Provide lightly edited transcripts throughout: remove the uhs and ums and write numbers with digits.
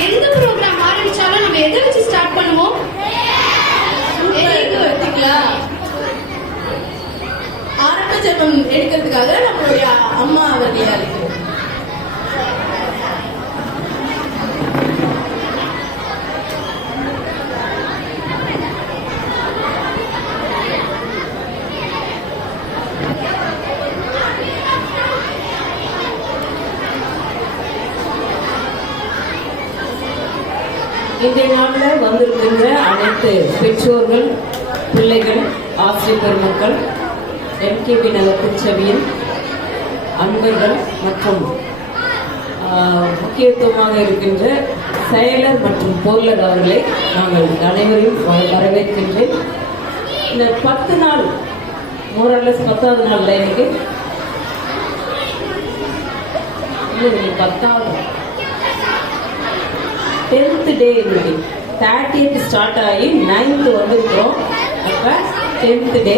எந்த ப்ரோக்ராம் ஆரம்பிச்சாலும் நம்ம எதை வச்சு ஸ்டார்ட் பண்ணுவோம்? ஆரம்ப ஜெபம் எடுக்கிறதுக்காக நம்மளுடைய அம்மா அவர்களை அழைக்கிறோம். இன்றைய நாளில் வந்திருக்கின்ற அனைத்து பெற்றோர்கள், பிள்ளைகள், ஆசிரியர் பெருமக்கள், எம்கேபி நகர் திருச்சபையின் அன்பர்கள் மற்றும் முக்கியத்துவமாக இருக்கின்ற செயலர் மற்றும் பொருளர் அவர்களை நாங்கள் அனைவரையும் வரவேற்கின்றேன். இந்த 10 நாள் மோரல்லஸ் 10வது நாள்ல எனக்கு 10th டே இன்னைக்கு 30th ஸ்டார்ட் ஆகி 9th வந்திருக்கிறோம். அப்போ 10th டே.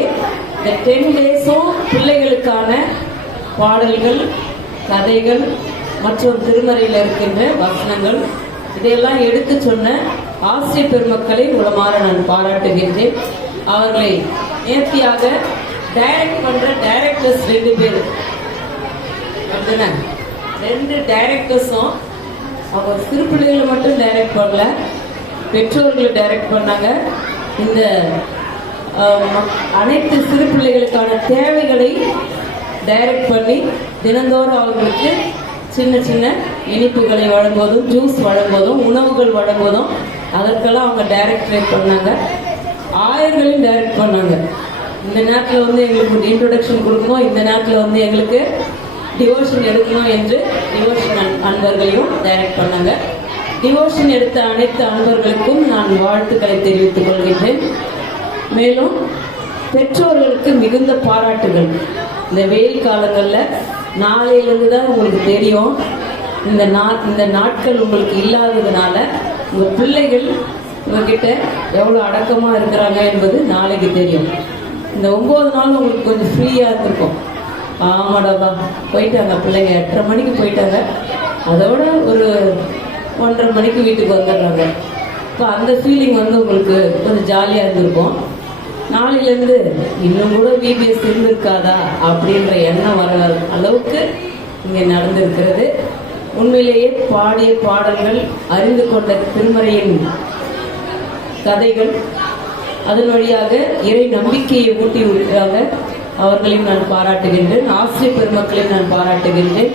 இந்த 10 டேஸும் பிள்ளைகளுக்கான பாடல்கள், கதைகள் மற்றும் திருமறையில் இருக்கின்ற வசனங்கள் இதையெல்லாம் எடுத்து சொன்ன ஆசிரியர் பெருமக்களை உளமாற நான் பாராட்டுகின்றேன். அவர்களை நேர்த்தியாக டைரக்ட் பண்ற டைரக்டர்ஸ் 2 பேர், அப்படின்னா 2 டைரக்டர்ஸும் அவங்க சிறு பிள்ளைகளை மட்டும் டைரக்ட் பண்ணல, பெற்றோர்களை டைரக்ட் பண்ணாங்க. இந்த அனைத்து சிறு பிள்ளைகளுக்கான தேவைகளை டைரக்ட் பண்ணி தினந்தோறும் அவர்களுக்கு சின்ன சின்ன இனிப்புகளை வழங்குவதும், ஜூஸ் வழங்குவதும், உணவுகள் வழங்குவதும் அதற்கெல்லாம் அவங்க டைரக்டரேட் பண்ணாங்க. ஆயர்களையும் டைரக்ட் பண்ணாங்க. இந்த நேரத்தில் வந்து எங்களுக்கு இன்ட்ரோடக்ஷன் கொடுக்கணும், இந்த நேரத்தில் வந்து எங்களுக்கு டிவோஷன் எடுக்கணும் என்று டிவோஷன் அன்பர்களையும் டைரக்ட் பண்ணாங்க. டிவோஷன் எடுத்த அனைத்து அன்பர்களுக்கும் நான் வாழ்த்துக்களை தெரிவித்துக் கொள்கின்றேன். மேலும் பெற்றோர்களுக்கு மிகுந்த பாராட்டுகள். இந்த வெயில் காலங்களில் நாளையிலிருந்து தான் உங்களுக்கு தெரியும், இந்த நாட்கள் உங்களுக்கு இல்லாததுனால உங்கள் பிள்ளைகள் உங்ககிட்ட எவ்வளோ அடக்கமாக இருக்கிறாங்க என்பது நாளைக்கு தெரியும். இந்த 9 நாள் உங்களுக்கு கொஞ்சம் ஃப்ரீயாக இருந்திருக்கும். ஆமாடாப்பா போயிட்டாங்க பிள்ளைங்க, 8:30 மணிக்கு போயிட்டாங்க, அதோட ஒரு 1:30 மணிக்கு வீட்டுக்கு வந்துடுறாங்க. இப்போ அந்த ஃபீலிங் வந்து உங்களுக்கு கொஞ்சம் ஜாலியாக இருந்திருக்கும். நாளையிலேருந்து இன்னும் கூட விபிஎஸ் இருந்திருக்காதா அப்படின்ற எண்ணம் வர அளவுக்கு இங்கே நடந்திருக்கிறது. உண்மையிலேயே பாடிய பாடல்கள், அறிந்து கொண்ட திருமறையின் கதைகள், அதன் வழியாக இறை நம்பிக்கையை ஊட்டி விடுறாங்க. அவர்களையும் நான் பாராட்டுகின்றேன். ஆசிரியர் பெருமக்களையும் நான் பாராட்டுகின்றேன்.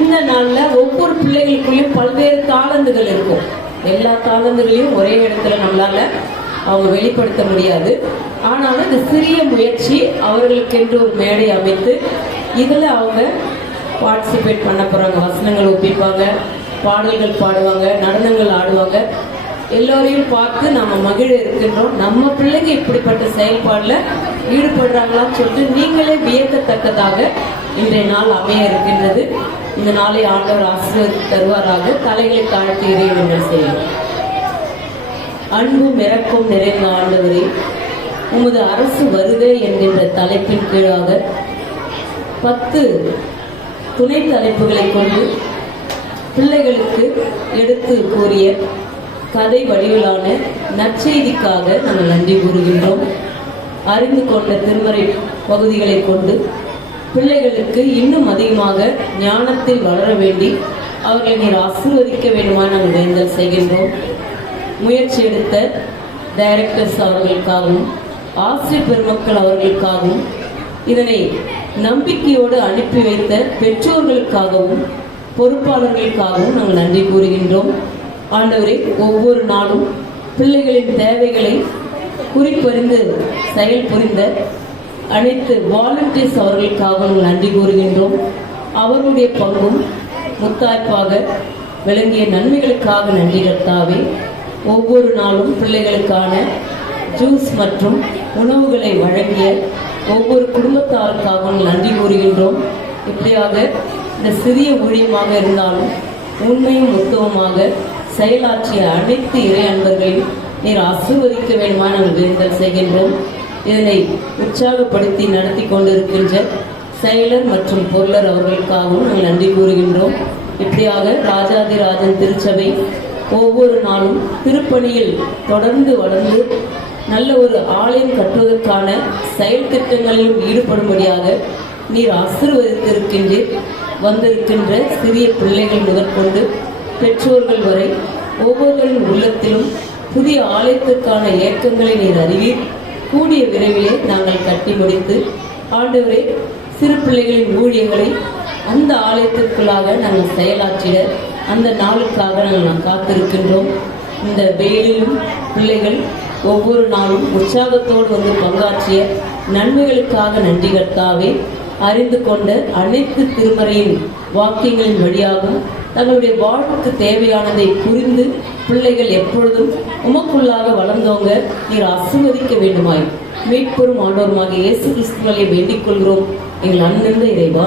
இந்த நாளில் ஒவ்வொரு பிள்ளைகளுக்குள்ளேயும் பல்வேறு தாளந்துகள் இருக்கும். எல்லா தாளந்துகளையும் ஒரே இடத்துல நம்மளால அவங்க வெளிப்படுத்த முடியாது. ஆனாலும் இந்த சிறிய முயற்சி அவர்களுக்கென்று ஒரு மேடை அமைத்து இதில் அவங்க பார்ட்டிசிபேட் பண்ண போகிறாங்க. வசனங்கள் ஒப்பிப்பாங்க, பாடல்கள் பாடுவாங்க, நடனங்கள் ஆடுவாங்க. எல்லோரையும் பார்த்து நம்ம மகிழ இருக்கின்றோம். நம்ம பிள்ளைங்க இப்படிப்பட்ட செயல்பாடுல ஈடுபடுறாங்களான்னு சொல்லிட்டு நீங்களே வியக்கத்தக்கதாக இன்றைய நாள் அமைய இருக்கின்றது. இந்த நாளை ஆண்டவர் ஆசீர்வதித்து தருவாராக. தலைகளை தாழ்த்தி இறைவன் செய்யும். அன்பும் இரக்கம் நிறைந்த ஆண்டவரே, உமது அரசு வருகை என்கின்ற தலைப்பின் கீழாக 10 துணை தலைப்புகளை கொண்டு பிள்ளைகளுக்கு எடுத்து கூறிய கதை வடிவிலான நற்செய்திக்காக நாங்கள் நன்றி கூறுகின்றோம். அறிந்து கொண்ட திருமறை பகுதிகளை கொண்டு பிள்ளைகளுக்கு இன்னும் அதிகமாக ஞானத்தில் வளர வேண்டி அவர்களை நீர் ஆசீர்வதிக்க வேண்டுமா நாங்கள் வேண்டல் செய்கின்றோம். முயற்சி எடுத்த டைரக்டர்ஸ் அவர்களுக்காகவும், ஆசிரியர் பெருமக்கள் அவர்களுக்காகவும், இதனை நம்பிக்கையோடு அனுப்பி வைத்த பெற்றோர்களுக்காகவும், பொறுப்பாளர்களுக்காகவும் நாங்கள் நன்றி கூறுகின்றோம். ஆண்டவரே, ஒவ்வொரு நாளும் பிள்ளைகளின் தேவைகளை குறிப்பறிந்து செயல் புரிந்த அனைத்து வாலண்டியர்ஸ் அவர்களுக்காக நன்றி கூறுகின்றோம். அவர்களுடைய பங்கும் முத்தாய்ப்பாக விளங்கிய நன்மைகளுக்காக நன்றி கர்த்தாவே. ஒவ்வொரு நாளும் பிள்ளைகளுக்கான ஜூஸ் மற்றும் உணவுகளை வழங்கிய ஒவ்வொரு குடும்பத்தாருக்காகவும் நன்றி கூறுகின்றோம். இப்படியாக இந்த சிறிய ஊழியமாக இருந்தாலும் உண்மையும் உத்தவமாக செயலாற்றிய அனைத்து இறை அன்பர்களையும் நீர் ஆசீர்வதிக்க வேண்டுமா நாங்கள் வேண்டல் செய்கின்றோம். இதனை உற்சாகப்படுத்தி நடத்தி கொண்டிருக்கின்ற செயலர் மற்றும் பொருளர் அவர்களுக்காகவும் நாங்கள் நன்றி கூறுகின்றோம். இப்படியாக ராஜாதிராஜன் திருச்சபை ஒவ்வொரு நாளும் திருப்பணியில் தொடர்ந்து வளர்ந்து நல்ல ஒரு ஆலயம் கட்டுவதற்கான செயல் திட்டங்களிலும் ஈடுபடும்படியாக நீர் ஆசீர்வதித்திருக்கின்றீர். வந்திருக்கின்ற சிறிய பிள்ளைகள் முதற்கொண்டு பெற்றோர்கள் வரை ஒவ்வொருவரின் உள்ளத்திலும் புதிய ஆலயத்திற்கான ஏக்கங்களை நீர் அறிவீர். கூடிய விரைவிலே நாங்கள் கட்டி முடித்து ஆண்டவரே சிறு பிள்ளைகளின் ஊழியங்களை அந்த ஆலயத்திற்குள்ளாக நாங்கள் செயலாற்றிட அந்த நாளுக்காக நாங்கள் காத்திருக்கின்றோம். இந்த வேலையிலும் பிள்ளைகள் ஒவ்வொரு நாளும் உற்சாகத்தோடு வந்து பங்காற்றிய நன்மைகளுக்காக நன்றி கர்த்தாவே. அறிந்து கொண்ட அனைத்து திருமறையின் வாக்கியங்களின் வழியாகவும் தங்களுடைய வாழ்வுக்கு தேவையானதை புரிந்து பிள்ளைகள் எப்பொழுதும் உமக்குள்ளாக வளர்ந்தவங்க நீர் ஆசீர்வதிக்க வேண்டுமாய் மீட்பெரும் ஆண்டவருமாக இயேசு கிறிஸ்துவை வேண்டிக் கொள்கிறோம் எங்கள் அன்பிருந்த இறைவா.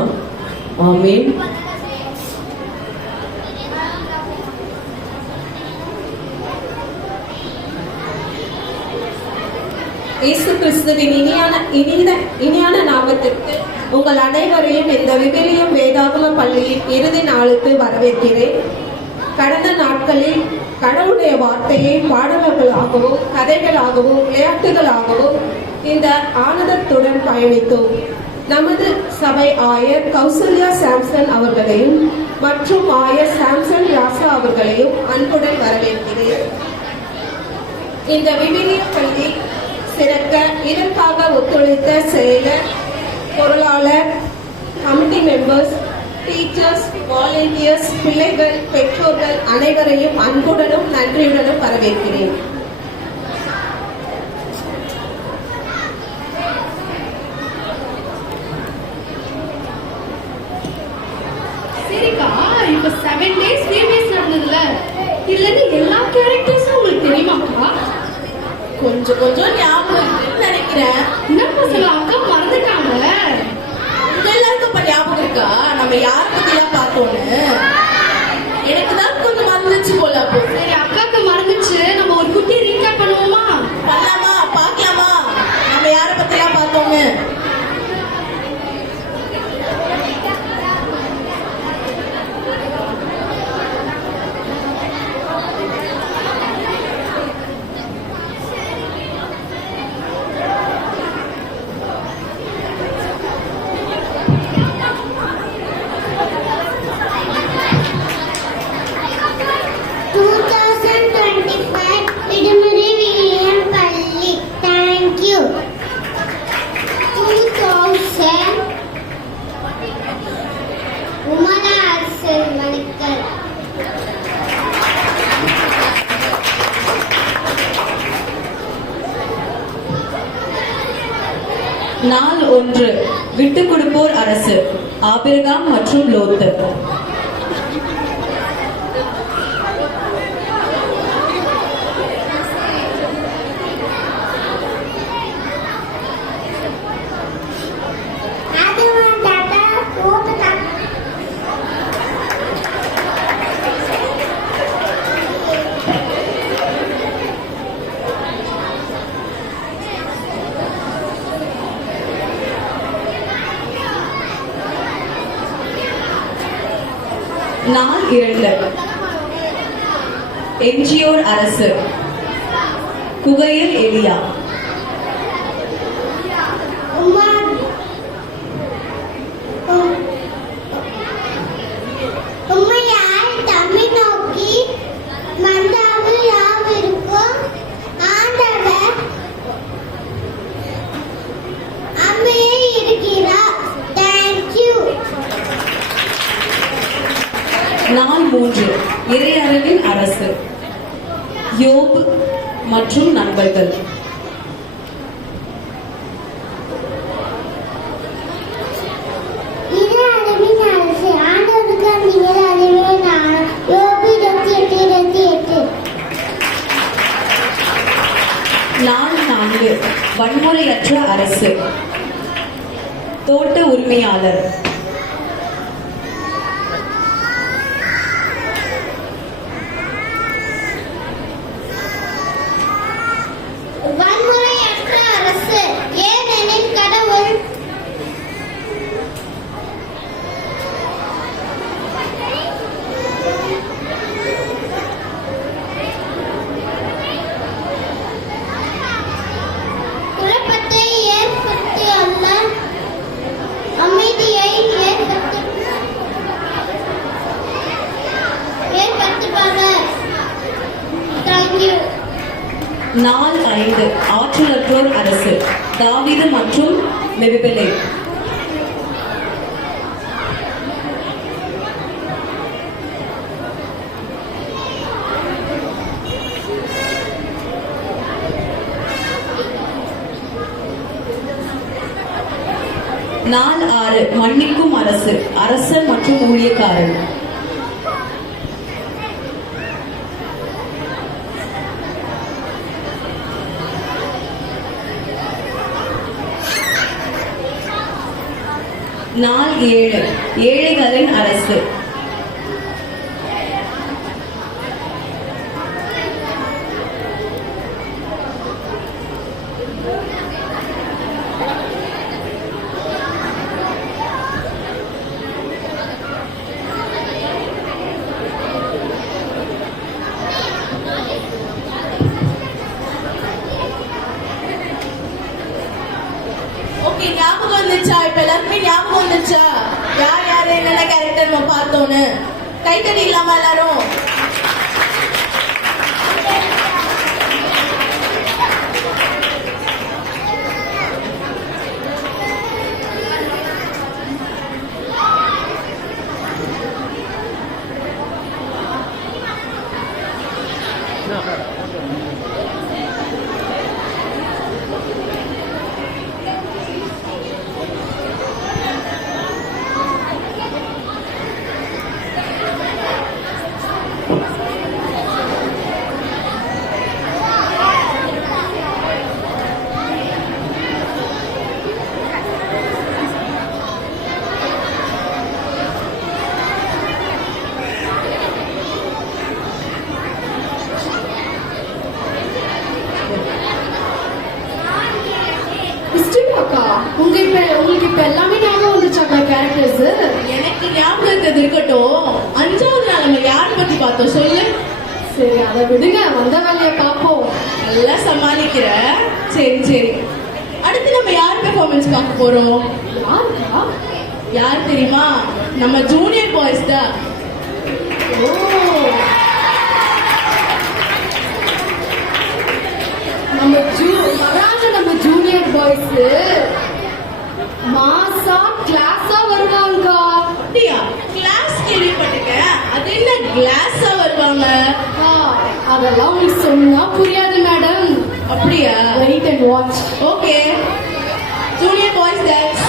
ஆமென். இயேசு கிறிஸ்துவின் இனியான நாமத்திற்கு உங்கள் அனைவரையும் இந்த விவிலியம் வேதாகம பள்ளியின் இறுதி நாளுக்கு வரவேற்கிறேன். கடந்த நாட்களில் கடவுளுடைய வார்த்தையை பாடல்களாகவும் கதைகளாகவும் விளையாட்டுகளாகவும் இந்த ஆனந்தத்துடன் பயணித்தோம். நமது சபை ஆயர் கௌசல்யா சாம்சன் அவர்களையும் மற்றும் ஆயர் சாம்சன் ராசா அவர்களையும் அன்புடன் வரவேற்கிறேன். இந்த விவிலிய பள்ளி சிறக்க இதற்காக ஒத்துழைத்த செயலர், பொருளாளர், கமிட்டி மெம்பர்ஸ், டீச்சர்ஸ், வாலண்டியர்ஸ், பிள்ளைகள், பெற்றோர்கள் அனைவரையும் அன்புடனும் நன்றியுடனும் வரவேற்கிறேன். சரிக்கா, இப்ப 7 days VBS நடந்ததுல இதுல இருந்து எல்லா கேரக்டர்ஸும் உங்களுக்கு தெரியுமாக்கா? கொஞ்சம் கொஞ்சம் ஞாபகம் இருக்குன்னு நினைக்கிறேன். என்ன பசங்க அக்கா மறந்துட்டாங்க. உங்க எல்லாருக்கும் இப்ப ஞாபகம் இருக்கா நம்ம யார பத்தி எல்லாம் பார்த்தோன்னு? எனக்கு தான் கொஞ்சம் மறந்துச்சு போல. அப்போ சரி, அக்காக்கு மறந்துச்சு. நம்ம ஒரு குட்டி ரீகேப் பண்ணுவோமா? பண்ணலாமா? பாக்கலாமா நம்ம யார பத்தி எல்லாம் பார்த்தோன்னு? நாள் 1 விட்டுக் கொடுப்போர் அரசு ஆபிரகாம் மற்றும் லோத்து. நாள் 2 எம்ஜியோர் அரசு குகையில் எலியா. நாள் 3 இறையரவின் அரசு யோபு மற்றும் நண்பர்கள். நாள் 4 வன்முறையற்ற அரசு தோட்ட உரிமையாளர். தேங்க்யூ. நாள் 5 ஆற்றலற்றோர் அரசு தாவீது மற்றும் மெபிபெலே. நாள் 6 மன்னிக்கும் அரசு அரசன் மற்றும் ஊழியக்காரன். நாள் 7 ஏழைகளின் அரசு. ஓகே, ஞாபகம் வந்துச்சா? இப்ப எல்லாருக்குமே ஞாபகம் வந்துச்சா யார் யாரு என்னென்ன கேரக்டர் நம்ம பார்த்தோன்னு? கைத்தடி இல்லாம எல்லாரும். அக்கா, உங்களுக்கு இப்ப எல்லாமே ஞாபகம் வந்துச்சாக்கா கேரக்டர்ஸ்? எனக்கு ஞாபகம் இருக்கிறது இருக்கட்டும். 5வது நாள் நம்ம யாரை பத்தி பார்த்தோம் சொல்லு. சரி, அதை விடுங்க, வந்த வேலையை பார்ப்போம். நல்லா சமாளிக்கிற. சரி சரி, அடுத்து நம்ம யார் பெர்ஃபார்மன்ஸ் பார்க்க போறோம்? யாருக்கா? யார் தெரியுமா? நம்ம ஜூனியர் பாய்ஸ் தான். ஓ, நம்ம ஜூனியர் பாய்ஸ் மாசா கிளாஸா வருவாங்க. அப்படியா? கிளாஸ் கேள்விப்பட்டிருக்கேன். அது என்ன கிளாஸா வருவாங்க? அதெல்லாம் உங்களுக்கு சொன்னா புரியாது மேடம். அப்படியா? Wait and watch. Okay, junior boys dance.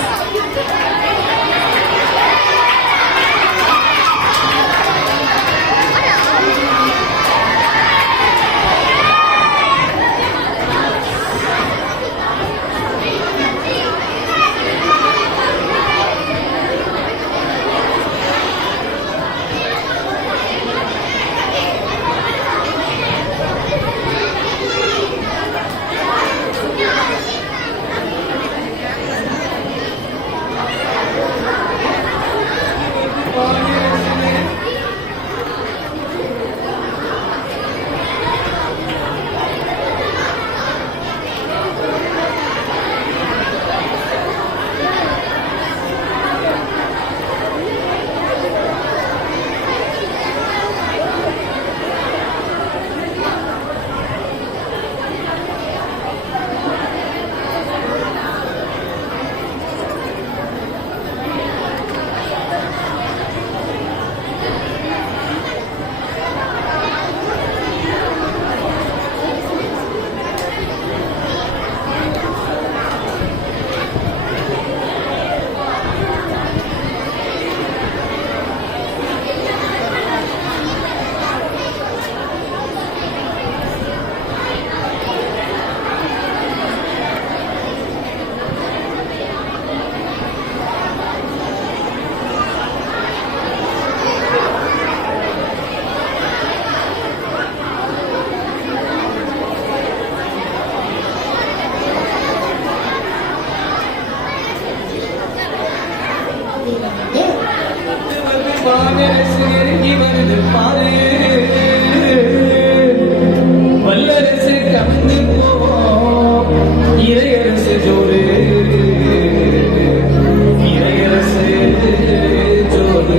வல்லரசு கலந்து போவோம் இறையரசு ஜோறு இறையரசு ஜோறு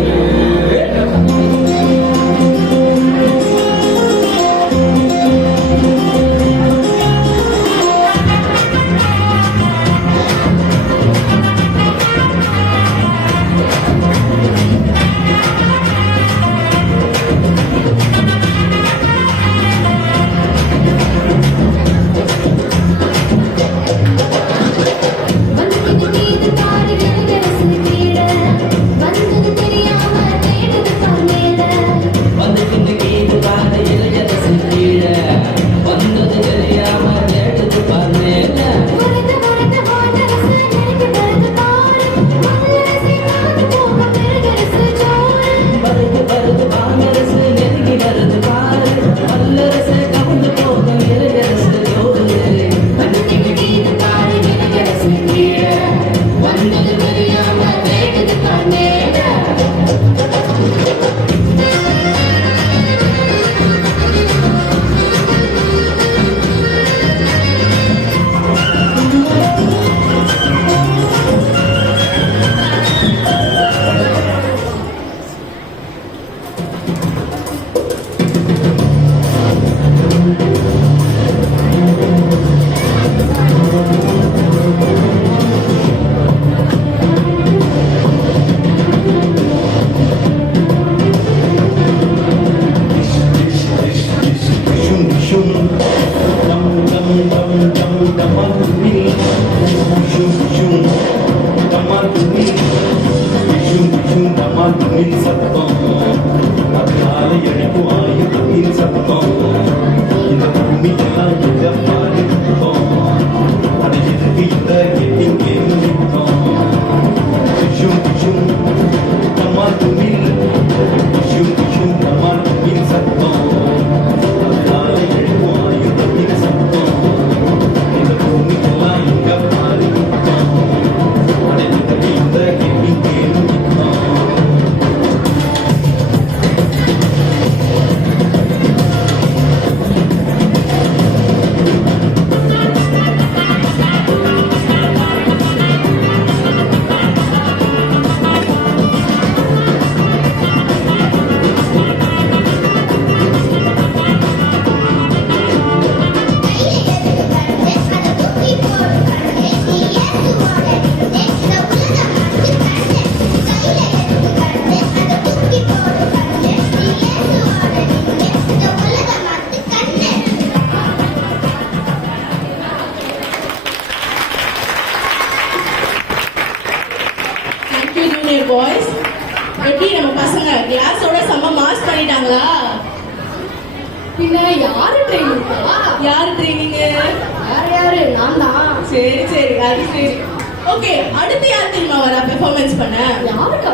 பின்ன யாரு ட்ரைனிங்கா? யாரு ட்ரைனிங்? யாரு நான் தான். சரி சரி, அது சரி. ஓகே, அடுத்து யார் தெரியுமா வரா பெர்ஃபார்மன்ஸ் பண்ண? யாருக்கா?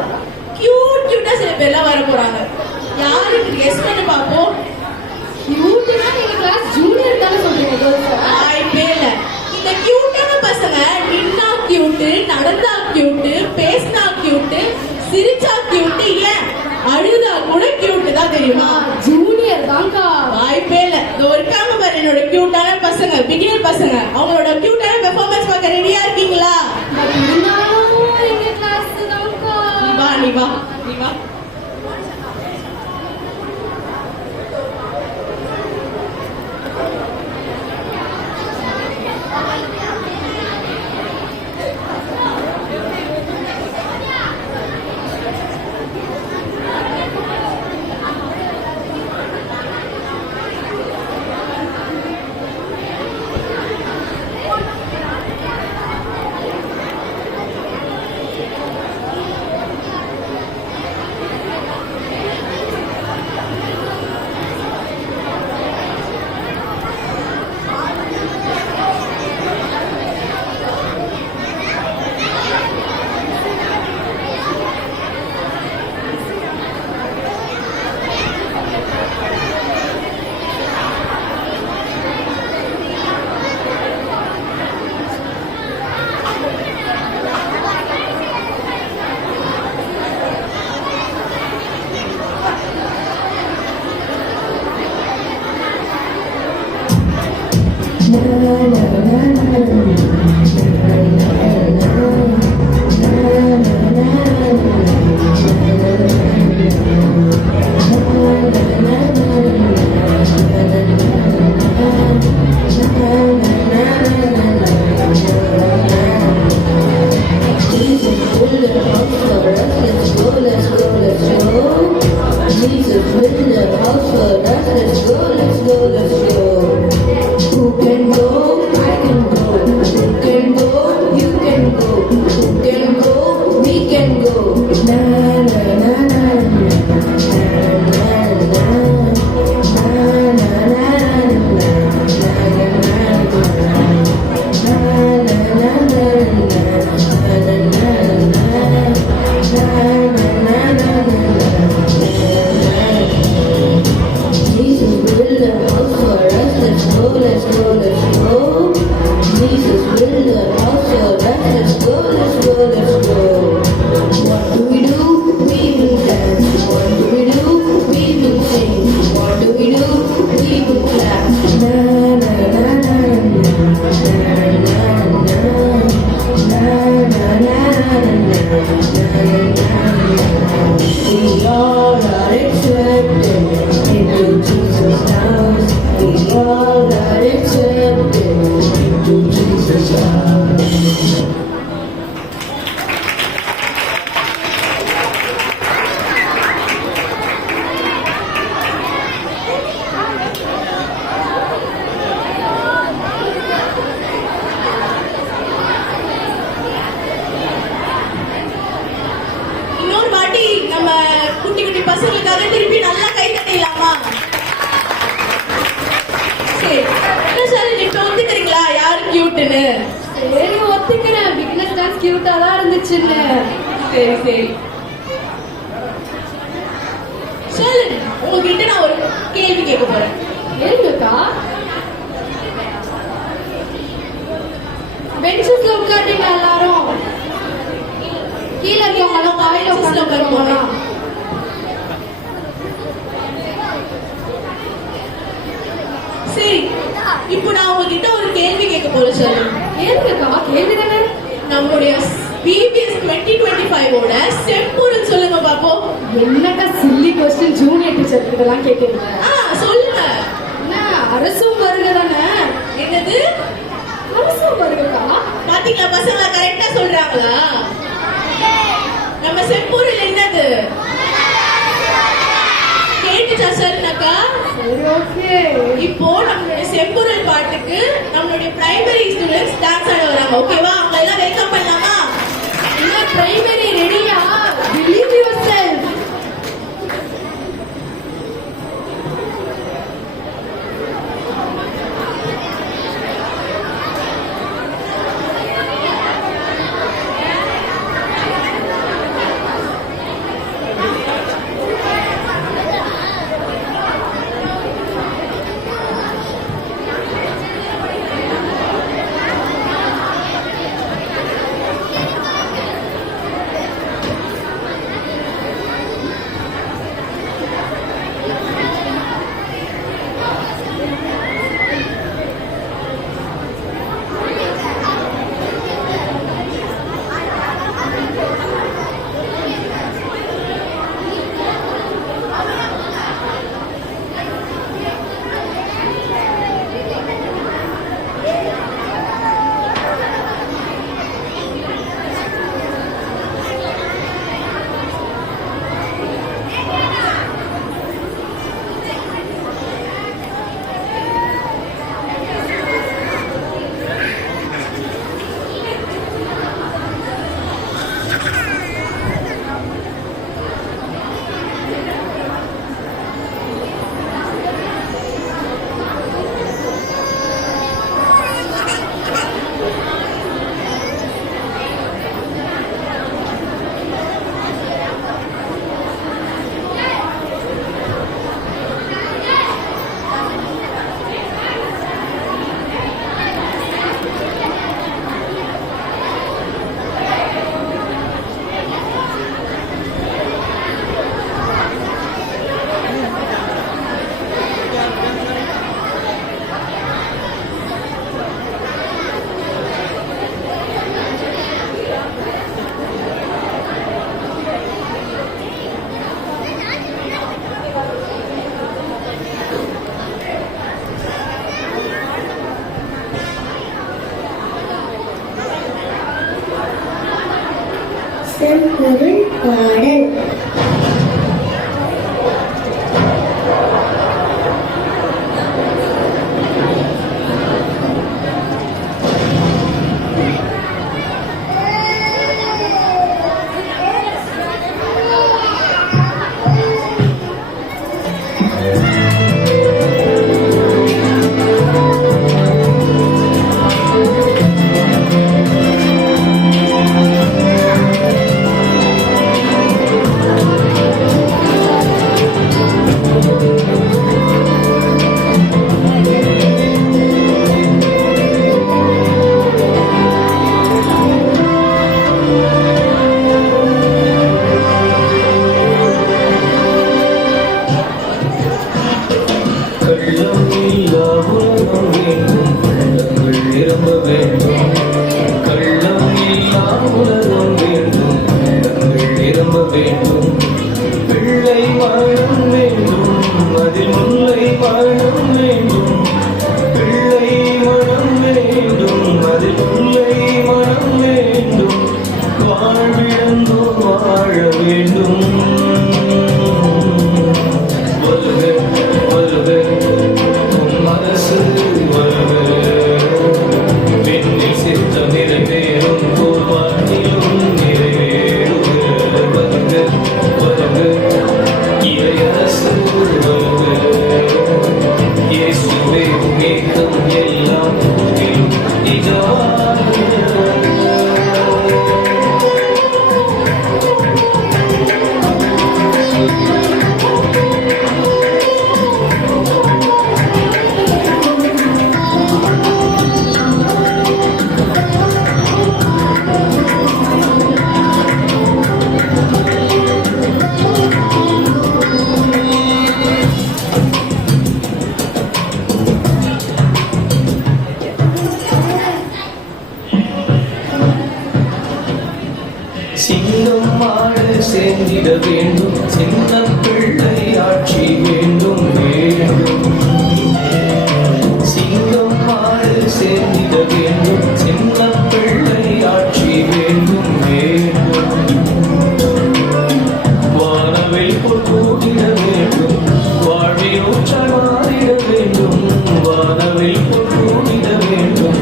கியூட்டா சில பேர்லாம் வர போறாங்க. யாருக்கு கெஸ் பண்ணி பாப்போம். கியூட்னா நீங்க கிளாஸ் ஜூனியர் தானே சொல்றீங்க கேர்ள்ஸ்? வாய்ப்பே இல்ல. இந்த கியூட்டான பசங்க நின்னா கியூட், நடந்தா கியூட், பேசினா கியூட், சிரிச்சா கியூட், ஏன் அழுதா கூட கியூட் தான் தெரியுமா? ஜூனியர் தான்க்கா. வாய்ப்பே இல்ல. இதோ இருக்காங்க பாரு என்னோட கியூட்டான பசங்க, பிகினர் பசங்க. அவங்களோட கியூட்டான பெர்ஃபார்மன்ஸ் பார்க்க ரெடியா இருக்கீங்களா? பட் இருந்தாலும் எங்க கிளாஸ் தான்க்கா. நீ வா நீ வா. பசங்களுக்காக திருப்பி நல்லா கை தட்டிடலாமா? சரி, என்ன சார் இப்ப ஒத்துக்கிறீங்களா யாரு கியூட்னு? சரி ஒத்துக்கிறேன், பிகினர்ஸ் டான்ஸ் கியூட்டா தான் இருந்துச்சுன்னு. சரி சரி, சொல்லு. உங்ககிட்ட நான் ஒரு கேள்வி கேட்க போறேன். ஏங்கக்கா பெஞ்சஸ்ல உட்காருங்க எல்லாரும், கீழே இருக்கவங்க வாயில உட்காருவாங்க. சரி, இப்போ நான் உங்ககிட்ட ஒரு கேள்வி கேட்க போறேன் சார். ஏங்கக்கா கேள்வி தானே. நம்முடைய BBS 2025 ஓட செம்பொருள் சொல்லுங்க பாப்போம். என்னக்கா சில்லி கொஸ்டின், ஜூனியர் டீச்சர் கிட்டலாம் கேக்குறீங்க? சொல்லுங்க. என்ன அரசும் வருக தானே? என்னது அரசும் வருகக்கா? பாத்தீங்களா பசங்க கரெக்டா சொல்றாங்களா? நம்ம செம்பொருள் என்னது கேட்டுச்சா சொல்லுங்கக்கா? சரி ஓகே. இப்போ நம்மளுடைய செம்பொருள் பாட்டுக்கு நம்மளுடைய பிரைமரி ஸ்டூடெண்ட்ஸ் டான்ஸ் ஆட வராங்க. ஓகேவா? அவங்க எல்லாம் வெல்கம் பண்ணலாமா? என்ன பிரைமரி ரெடியா? Believe your self. பாடல். கள்ளம் இல்லா உலகம் வேண்டும், உள்ளங்கள் நிரம்ப வேண்டும். கள்ளம் இல்லா உலகம் வேண்டும், உள்ளங்கள் நிரம்ப வேண்டும். பிள்ளை மனம் வேண்டும், அதில் முல்லை மனம் வேண்டும். பிள்ளை மனம் வேண்டும், அதில் முல்லை மனம் வேண்டும். வாழ்விழந்தோ வாழ வேண்டும். சிங்கம் மாடு சேர்ந்திட வேண்டும், சின்ன பிள்ளை ஆட்சி வேண்டும் வேண்டும். சிங்கம் மாடு சேர்ந்திட வேண்டும், சின்ன பிள்ளை ஆட்சி வேண்டும் வேண்டும். வானவில் போல் கூடிட வேண்டும், வாழ்வில் ஊற்றால் மாறிட வேண்டும். வானவில் போல் கூடிட வேண்டும்,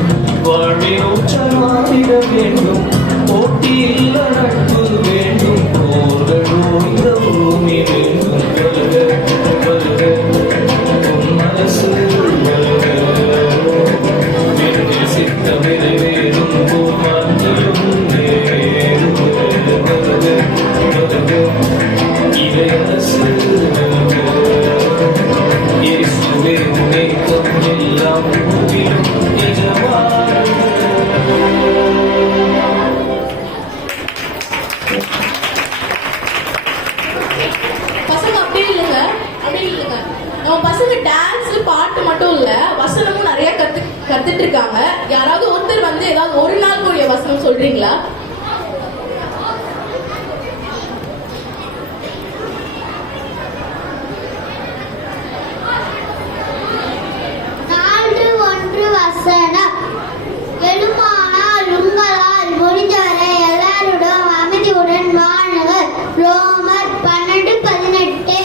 வாழ்வில் ஊற்றால் மாறிட வேண்டும். போட்டியில் நட்பு வேண்டும், போர்களோ இந்த பூமி வேண்டும். வருக உன் மனசு வருக, என்னில் சித்தம் நிறைவேறும் பூமாத்தியும் நேருக. வருக இவை அரசு வருக, இயேசுவே உனேக்கம் எல்லாம் பூவிலும் நிஜமாக. பசங்க அப்படியே இல்லைங்க, அப்படியே இல்லைங்க. நம்ம பசங்க டான்ஸ் பாட்டு மட்டும் இல்ல, வசனமும் நிறைய கத்துட்டு இருக்காங்க. யாராவது ஒருத்தர் வந்து ஏதாவது ஒரு நாள் கூடிய வசனம் சொல்றீங்களா? வசனம் எழுமானால் உங்களால் முடிந்தவரை எல்லாருடன் அமைதியுடன் வாழுங்கள். ரோமர் 12:18.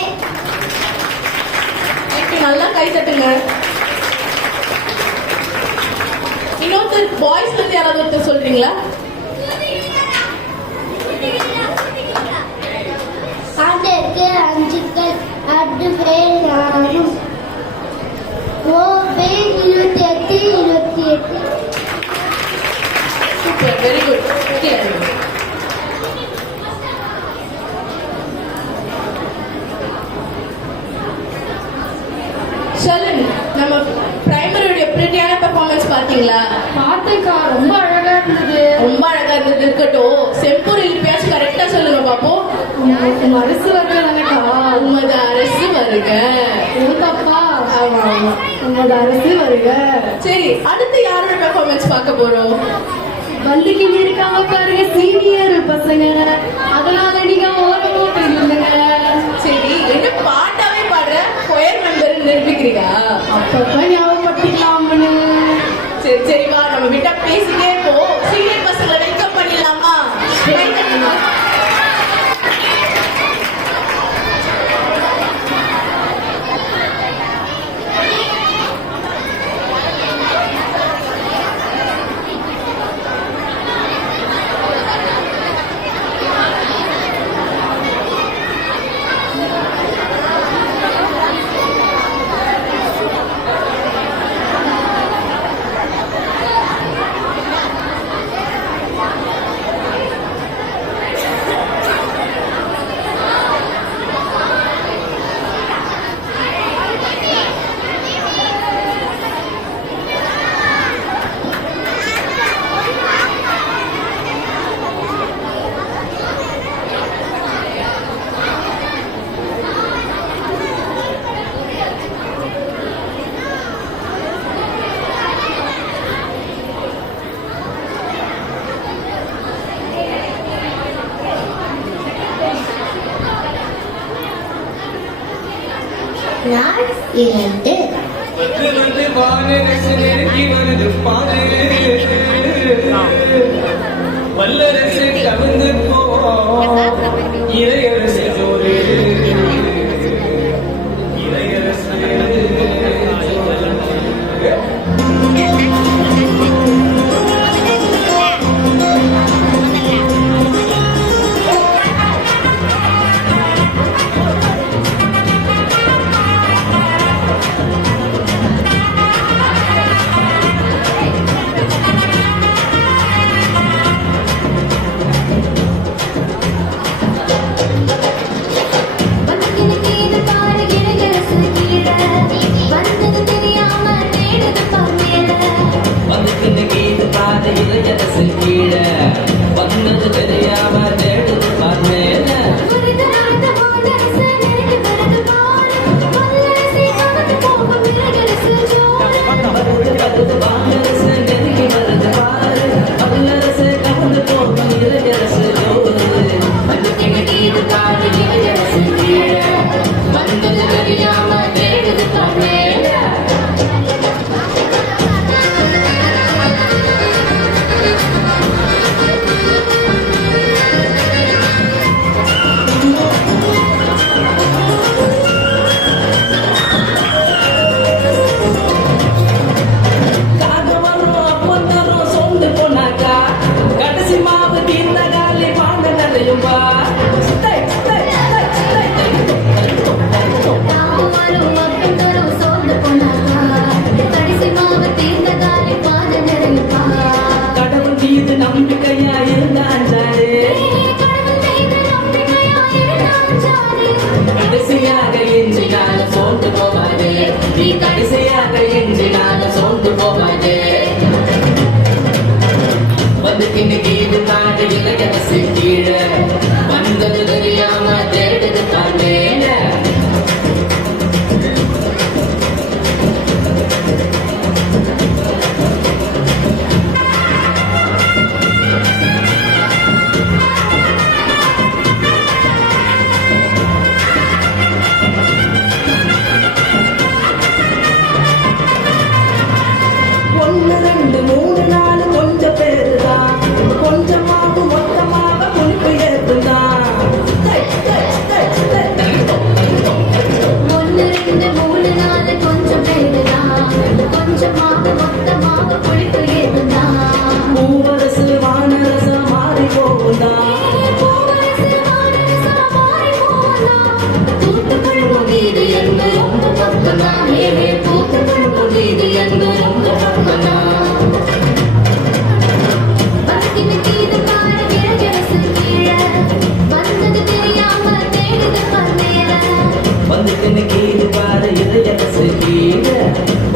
நல்லா கை தட்டுங்க. இன்னொருத்தர் பாய்ஸ்ல இருந்து யாராவது ஒருத்தர் சொல்றீங்களா? அதற்கு அஞ்சுக்கள் அதுவே நானும். ஓபே 28:28. Super, very good. ஷலன், நம்ம பிரைமரியோட பிரிட்டியான பெர்ஃபார்மன்ஸ் பாத்தீங்களா? பார்த்தேன்க்கா, ரொம்ப அழகா இருந்தது. ரொம்ப அழகா இருந்தது. இருக்கட்டும், செம்பூரில் பேச்சு கரெக்டா சொல்லுங்க பாப்போம். உங்க அரசு வருக தானேக்கா? உமது அரசு வருக. உனக்கப்பா? ஆமா ஆமா, உங்களோட அரசு வருக. சரி, அடுத்து யாரோட பெர்ஃபார்மன்ஸ் பார்க்க போறோம்? வள்ளிக்கு இருக்காங்க பாருங்க, சீனியர் பசங்க. அதனால நீங்க ஓரம் போட்டு இல்லைங்க. சரி, என்ன பாட்டாவே பாடுற? கொயர் மெம்பர் நிரூபிக்கிறீங்க. அப்பப்ப ஞாபகப்படுத்திக்கலாம்னு. சரி சரி, வா நம்ம விட்டா பேசிட்டே இருப்போம். சீனியர் பசங்களை வெல்கம் பண்ணிடலாமா? 2 வந்து வானரசு நெருங்கி வருது பாரு வல்லரசு கவிழ்ந்து போ இளையரசு ஜோறு இளையரசு வந்துக்கின்னு கீது பாரு இளையரசு கீழே வந்தது தெரியாம தேடுது பார்மேல வருது வானரசு நெருங்கி வருது பாரு வல்லரசு கவர்ந்து போகும் இளையரசு ஜோறு வந்துக்கின்னு கீது பாரு இளையரசு கீழே வந்தது தெரியாம தேடுது பார்மேல கடைசி மாவு தீர்ந்த காலி பாங்க நிறையும் பா கடவுள் மீது நம்பிக்கையா இருந்தாஞ்சாரு கடைசியாக எஞ்சினால சோர்ந்து போவாது நீ கடைசியாக எஞ்சினால சோர்ந்து போவாது வந்து இன்னைக்கு இது நாடு இளையரசு கீழே வந்தது தெரியாம தேடுது தாண்டேல ஒன்று ரெண்டு மூணு நாலு கொஞ்சம் பேருதான் கொஞ்சமாக மொத்தமாக குளிப்பு ஏற்றுதான் பூவரசு வானரச மாறி போகுதான் இது என்ன ரொம்ப பக்கனா ஏவே பூத்து இது என்ன ரொம்ப பக்கனா வந்துக்கின்னு கீது பாரு இளையரசு கீழே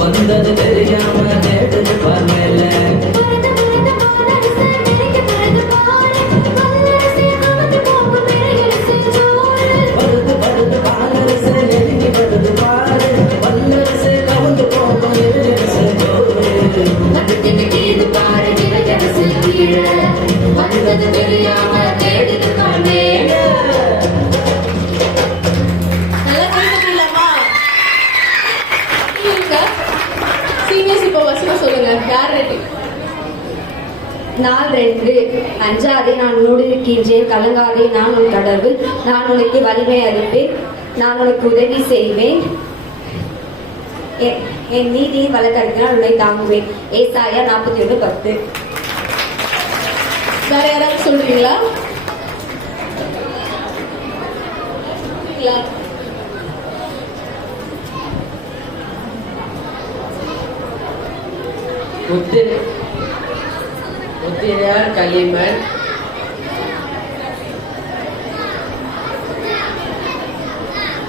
வந்தது தெரியாம தேடுது பார்மேல வருது வருது பாலரசு நெருங்கி வருது பாரு வல்லரசு கவுந்து போகும் இளையரசு ஜோறு வந்துக்கின்னு கீது பாரு இளையரசு கீழே வந்தது தெரியாம தேடுது பார்மேல நல்லா கேட்டுக்கலாமா? சீனியர்ஸ் இப்போ வசனம் சொல்லுங்க. யார் ரெடி? 4 அஞ்சாதே நான் உன்னோடு இருக்கின்றேன் கலங்காதே நான் உன் கடவுள் நான் உனக்கு வலிமை அளிப்பேன் நான் உனக்கு உதவி செய்வேன் என் நீதியின் வழக்கறிஞர் உன்னை தாங்குவேன் ஏசாயா 41:10 வேற யாராவது சொல்றீங்களா? முத்திரையார் களிமண்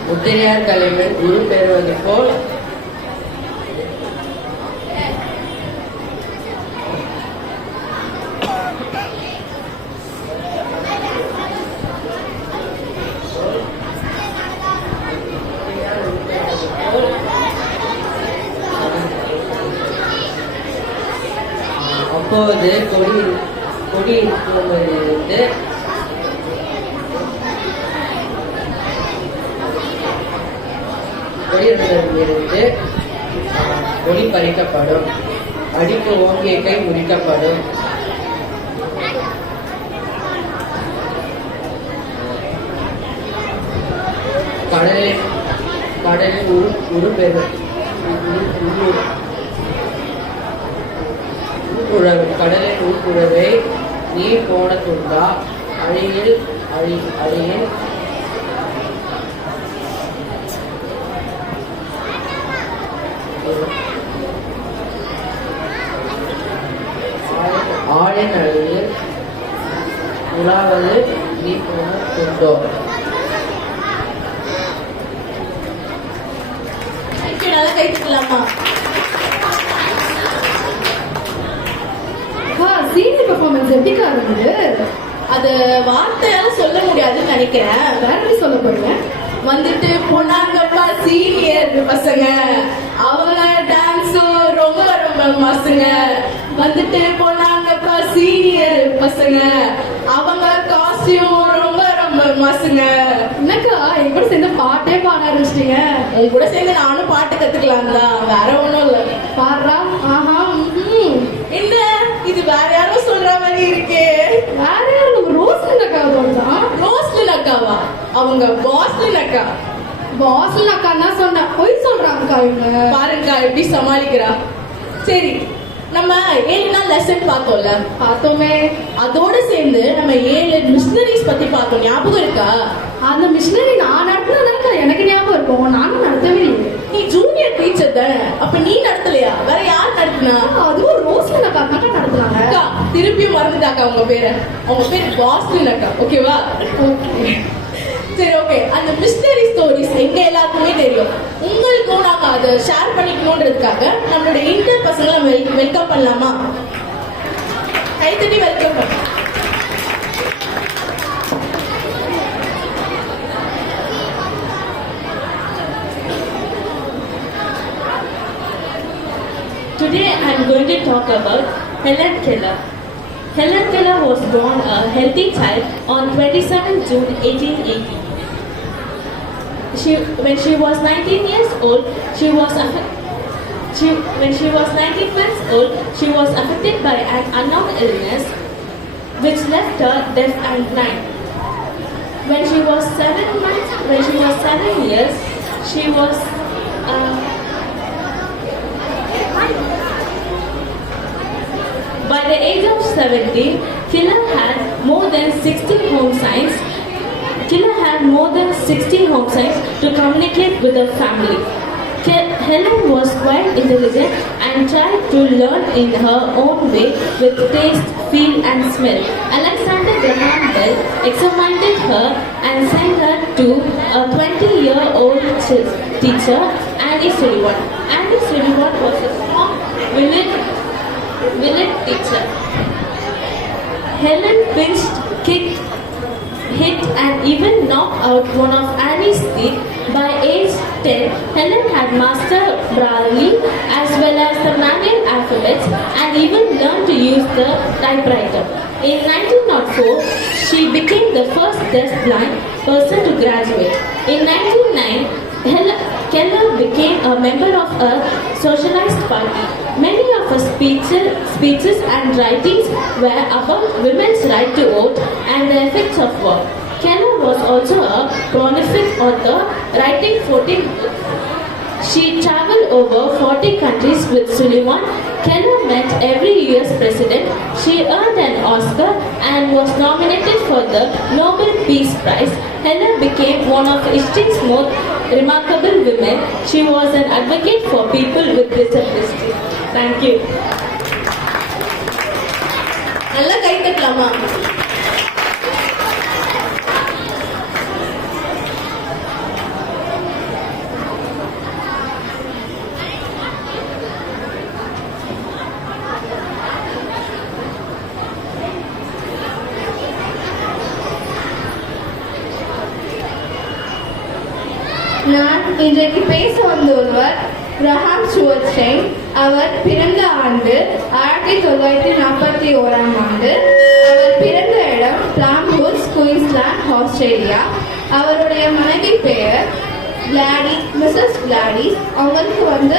முத்திரையார் களிமண் குரு பெறுவது போல் அப்போது கொடி இருக்கும்போது படியிலிருந்து ஒளி பறிக்கப்படும். அடிக்க ஓங்கிய கை முறிக்கப்படும். கடலில் கடலின் உட்புறவை நீர் போன துண்டா அழியில் அழியின் ஆழின் அழியில் உலாவது நீர் போன துண்டோ. நல்லா கைத்துக்கலாமா? சீனியர் பெர்ஃபார்மன்ஸ் எப்படிக்கா இருந்தது? அது வார்த்தையால சொல்ல முடியாதுன்னு நினைக்கிறேன். வேற எப்படி சொல்ல போறீங்க? வந்துட்டு போனாங்கப்பா சீனியர் பசங்க, அவங்க டான்ஸும் ரொம்ப ரொம்ப மசுங்க. வந்துட்டு போனாங்கப்பா சீனியர் பசங்க, அவங்க காஸ்டியூம் ரொம்ப ரொம்ப மசுங்க. என்னக்கா என் கூட சேர்ந்து பாட்டே பாட ஆரம்பிச்சிட்டீங்க? உங்க கூட சேர்ந்து நானும் பாட்டு கத்துக்கலாம் தான், வேற ஒண்ணும் இல்ல. பாடுறா. ஆஹா. என்ன இது வேற யாரோ சொல்ற மாதிரி இருக்கே? வேற யாரும் நம்ம ரோஸ்லின் அக்காவை தான். ரோஸ்லின் அக்காவா? அவங்க பாஸ்லின் அக்கா. பாஸ்லின் அக்கா தான் சொன்னா, போய் சொல்றாங்கக்கா இவங்க. பாருங்கக்கா எப்படி சமாளிக்கிறா. சரி, நம்ம 7 நாள் லெசன் பார்த்தோம்ல? பார்த்தோமே. அதோட சேர்ந்து நம்ம 7 மிஷனரிஸ் பத்தி பார்த்தோம், ஞாபகம் இருக்கா? அந்த மிஷனரி நான் நடத்தினதானக்கா எனக்கு ஞாபகம் இருக்கும். நானும் நடத்தவே இல்லை. நீ ஜூனியர் டீச்சர் தானே, அப்ப நீ நடத்தலையா? வேற யார் நடத்தினா? அதுவும் ரோஸ்லின் அக்கா தான் நடத்துறாங்க. அக்கா திருப்பியும் மறந்துட்டாக்கா அவங்க பேரை. அவங்க பேர் பாஸ்லின் அக்கா. ஓகேவா? ஓகே. சரி, ஓகே. அந்த மிஸ்டரி ஸ்டோரிஸ் எங்க எல்லாருக்குமே தெரியும். உங்களுக்கும் நாங்க அதை ஷேர் பண்ணிக்கணும்ன்றதுக்காக நம்மளோட இன்டர் பசங்களை வெல்கம் பண்ணலாமா? கைத்தட்டி வெல்கம் பண்ணலாம். Today I am going to talk about Helen Keller. Helen Keller was born a healthy child on 27 June 1880. When she was 19 years old, when she was 19 months old, she was affected by an unknown illness which left her deaf and blind. When she was 7 years, she was by the age of 70, Keller had more than 60 home signs. Keller had more than 60 home signs to communicate with her family. Helen was quite intelligent and tried to learn in her own way with taste, feel and smell. Alexander Graham Bell examined her and sent her to a 20-year-old teacher, Annie Sullivan. Annie Sullivan was a strong village teacher. Helen pinched, kicked, hit and even knocked out one of Annie's teeth. By age 10, Helen had mastered Braille as well as the manual alphabets and even learned to use the typewriter. In 1904, she became the first deaf-blind person to graduate. In 1909, Keller became a member of a socialist party. Many of her speeches and writings were about women's right to vote and the effects of war. Keller was also a prolific author, writing 14 books. She traveled over 40 countries with Sullivan. Keller met every US president. She earned an Oscar and was nominated for the Nobel Peace Prize. Keller became one of history's most remarkable women. She was an advocate for people with disabilities. Thank you. நல்லா கை தட்டலாமா? நான் இன்றைக்கு பேச வந்த ஒருவர் Graham ஸ்டூவர்ட்ஸ்டைன். அவர் பிறந்த ஆண்டு 1941 ஆண்டு. அவர் பிறந்த இடம் பிளாம்பூர்ஸ், குயின்ஸ்லாந்து, ஆஸ்திரேலியா. அவருடைய மனைவி பெயர் மிஸ்ஸஸ் கிளாடிஸ். அவங்களுக்கு வந்து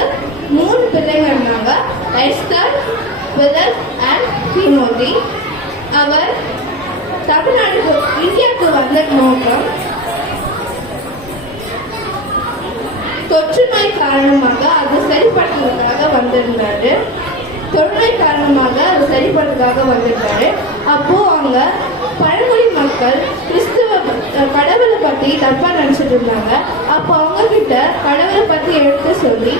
3 பிள்ளைங்க இருந்தாங்க, எஸ்தர், விலஸ் அண்ட் டிமோதி. அவர் தமிழ்நாட்டுக்கு இந்தியாவுக்கு வந்த நோக்கம் தொற்று நோய் காரணமாக அது சரிப்படுத்துவதற்காக வந்திருந்தாரு. தொழுநோய் காரணமாக அது சரிப்படுறதுக்காக வந்திருக்காரு. அப்போ அவங்க பழமொழி மக்கள் கடவுளை பத்தி தப்பா நினைச்சிட்டு இருந்தாங்க. அப்போ அவங்க கிட்ட கடவுளை பத்தி எடுத்து சொல்லி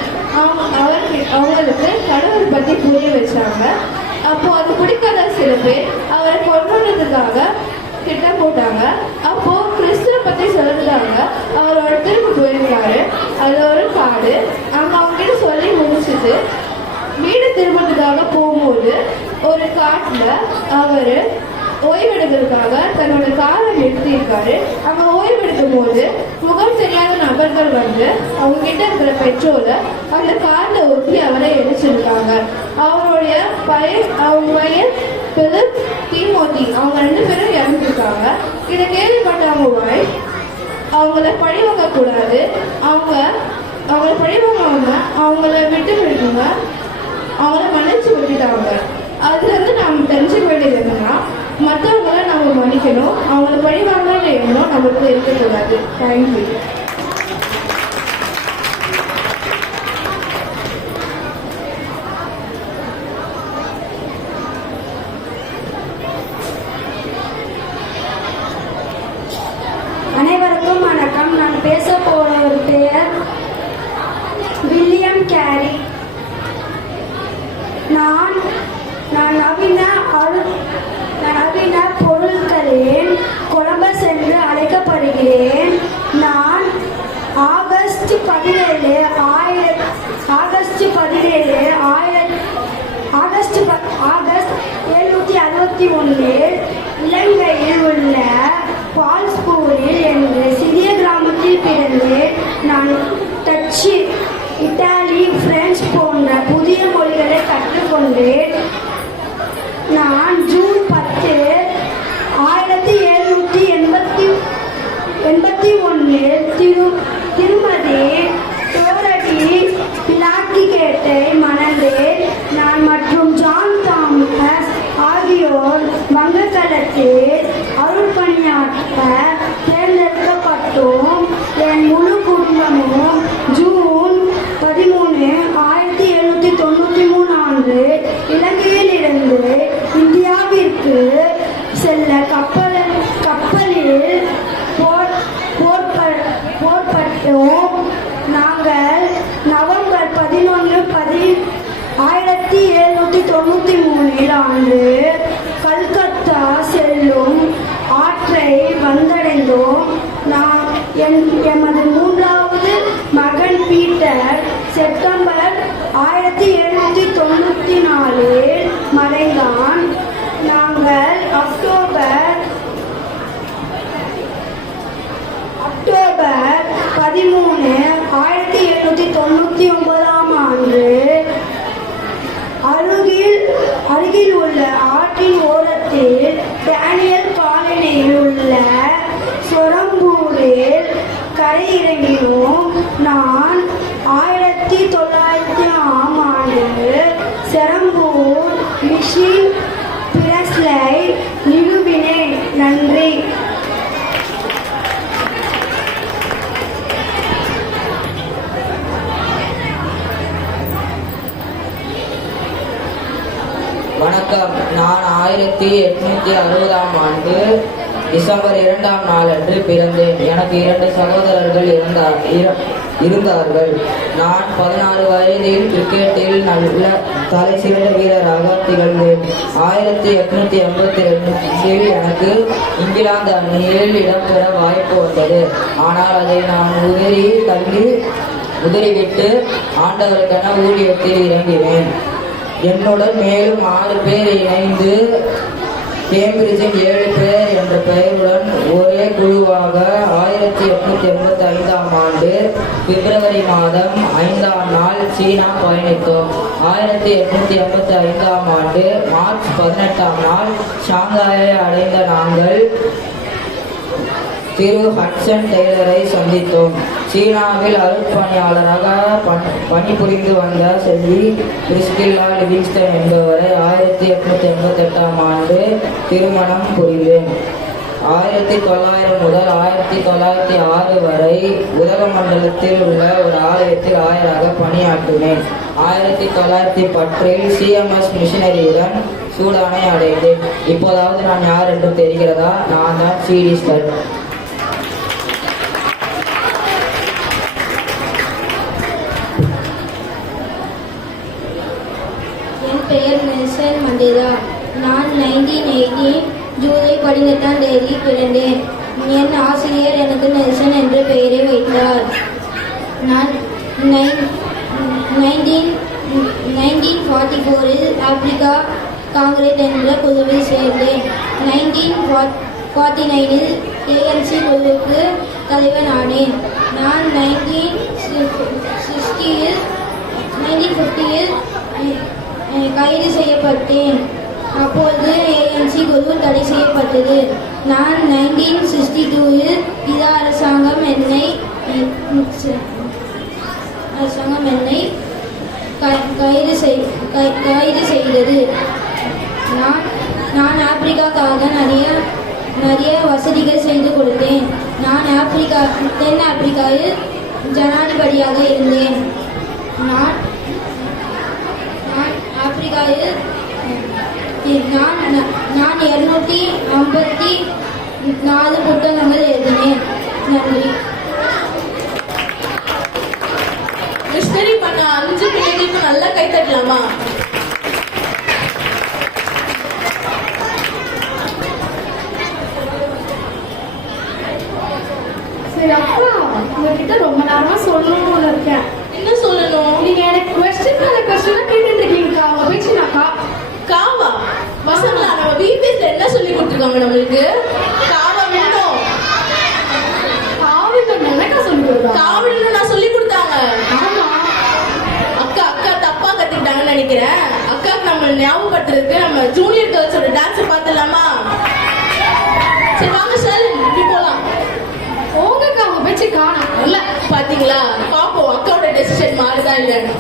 அவங்களுக்கு கடவுளை பத்தி புரிய வச்சாங்க. அப்போ அது பிடிக்காத சில பேர் அவரை கொல்றதுக்காக திட்டம் போட்டாங்க. அப்போ கிறிஸ்துவ பத்தி சொல்றதுக்காக அவர் ஒருத்தருக்கு போயிருக்காரு. அது ஒரு காடு. அங்க அவங்க கிட்ட சொல்லி முடிச்சுட்டு வீடு திரும்புறதுக்காக போகும்போது ஒரு காட்டுல அவரு ஓய்வெடுக்கிறதுக்காக தன்னோட காரை நிறுத்தியிருக்காரு. அங்க ஓய்வெடுக்கும் போது முகம் தெரியாத நபர்கள் வந்து அவங்க கிட்ட இருக்கிற பெட்ரோலை அந்த கார்ல ஊற்றி அவரை எரிச்சிருக்காங்க. அவங்க பையன் பிலிப், தீமோத்தி அவங்க 2 பேரும் இறந்துருக்காங்க. இதை கேள்விப்பட்ட அவங்க வைஃப் அவங்கள பழிவாங்க கூடாது, அவங்கள பழிவாங்க அவங்கள விட்டு விடுங்க, அவங்கள மன்னிச்சு விட்டுட்டாங்க. அதுல இருந்து நாம தெரிஞ்சுக்க வேண்டியது என்னன்னா, மற்றவங்கள நம்ம மன்னிக்கணும், அவங்கள பழிவாங்கன்னு எண்ணம் நம்மளுக்கு இருக்கக்கூடாது. தேங்க்யூ. அனைவருக்கும் வணக்கம். நான் பேச போற ஒரு பெயர் வில்லியம் கேரி. நான் நவீன பொருட்களின் கொலம்பஸ் என்று அழைக்கப்படுகிறேன். நான் ஆகஸ்ட் 17 1761 இலங்கையில் உள்ள பால்ஸ்பூரில் என்ற சிறிய கிராமத்தில் பிறந்தேன். நான் டச்சு, இத்தாலி, பிரெஞ்சு போன்ற புதிய மொழிகளை கற்றுக்கொண்டேன். நான் ஜூன் 10, 1781 திருமதி டோரட்டி பிளாக்கிகேட்டை மணந்தேன். நான் மற்றும் ஜான் தாமஸ் ஆகியோர் வங்கக்கடத்தில் அருள் பணியாற்ற தேர்ந்தெடுக்கப்பட்டோம். என் முழு குடும்பமும் ஜூன் 13, 1793 இலங்கையில் இருந்து இந்தியாவிற்கு செல்ல கப்பலில் போர்ப்பட்டோம். நாங்கள் நவம்பர் 11, 1793 கல்கத்தா செல்லும் ஆற்றை வந்தடைந்தோம். எமது 3வது மகன் பீட்டர் செப்டம்பர் 1794 மறைந்தான். நாங்கள் அக்டோபர் 13, 1799 அருகில் உள்ள ஆற்றின் ஓரத்தில் டேனியல் காலனியில் உள்ள சொரம்பூரில் கரையிறங்கினோம். நான் 1900 செரம்பூர் மிஷின் பிரஸ்லை நிறுவினேன். நன்றி. வணக்கம். நான் 1860 டிசம்பர் 2ஆம் நாளன்று பிறந்தேன். எனக்கு 2 சகோதரர்கள் இருந்தார்கள். நான் 16 வயதில் கிரிக்கெட்டில் நல்ல தலை சிறந்த வீரராக திகழ்ந்தேன். 1882 எனக்கு இங்கிலாந்து அணியில் இடம்பெற வாய்ப்பு வந்தது. ஆனால் அதை நான் உதறிவிட்டு ஆண்டவருக்கான ஊழியத்தில் இறங்கினேன். என்னுடன் மேலும் 6 பேர் இணைந்து கேம்பிரிட்ஜின் 7 பேர் என்ற பெயருடன் ஒரே குழுவாக 1885ஆம் ஆண்டு பிப்ரவரி மாதம் 5ஆம் நாள் சீனா பயணித்தோம். 1885ஆம் ஆண்டு மார்ச் 18ஆம் நாள் ஷாங்காயை அடைந்த நாங்கள் திரு ஹட்சன் டெய்லரை சந்தித்தோம். சீனாவில் அருட்பணியாளராக பணிபுரிந்து வந்த செல்வி பிரிஸ்கில்லா லிவிங்ஸ்டன் என்பவரை 1888 ஆண்டு திருமணம் புரிந்தேன். 1900 முதல் 1906 வரை உதகமண்டலத்தில் உள்ள ஒரு ஆலயத்தில் ஆயராக பணியாற்றினேன். 1910 சிஎம்எஸ் மிஷனரியுடன் சூடானை அடைந்தேன். இப்போதாவது நான் யார் என்று தெரிகிறதா? நான் தான் சிடி ஸ்டட். என் பெயர் நெல்சன் மண்டேலா. நான் 1918 ஜூலை 18 பிறந்தேன். என் ஆசிரியர் எனக்கு நெல்சன் என்ற பெயரை வைத்தார். நான் 1944 ஆப்பிரிக்கா காங்கிரஸ் என்ற குழுவில் சேர்ந்தேன். 1949 ANC குழுவுக்கு தலைவன் ஆனேன். நான் 1950 கைது செய்யப்பட்டேன். அப்போது ANC குழு தடை செய்யப்பட்டது. நான் 1962 இதா அரசாங்கம் என்னை கைது செய்தது. நான் ஆப்பிரிக்காவுக்காக நிறைய வசதிகள் செய்து கொடுத்தேன். நான் தென் ஆப்பிரிக்காவில் ஜனாதிபதியாக இருந்தேன். நான் ஆப்பிரிக்காவில் நான் 254 புத்தகங்கள் எழுதினேன். நன்றி. மிஷனரி பண்ண 5 பிள்ளைகளுக்கு நல்லா கை தட்டலாமா? சரி அப்பா, உங்ககிட்ட ரொம்ப நேரமா சொல்லணும்னு இருக்கேன். என்ன சொல்லணும்? நீங்க எனக்கு கொஸ்டின் மேல கொஸ்டினா கேட்டுட்டு இருக்கீங்கக்கா. அவங்க பேச்சு நான் காவா பசங்களா, நம்ம பிபிஎஸ்ல என்ன சொல்லி கொடுத்துருக்காங்க நம்மளுக்கு? காவா வேணும். காவிடம் என்னக்கா சொல்லி கொடுத்தாங்க? காவடின்னு நான் சொல்லி கொடுத்தாங்க. ஆமா அக்கா தப்பா கத்துக்கிட்டாங்கன்னு நினைக்கிறேன். அக்காக்கு நம்ம ஞாபகப்படுத்துறதுக்கு நம்ம ஜூனியர் கேர்ள்ஸோட டான்ஸ் பார்த்துடலாமா? சரி வாங்க சார், இப்படி போலாம். உங்கக்கா அவங்க பேச்சு காணோம். இல்ல பாத்தீங்களா? பாப்போம் அக்காவோட டெசிஷன் மாறுதா இல்லைன்னு.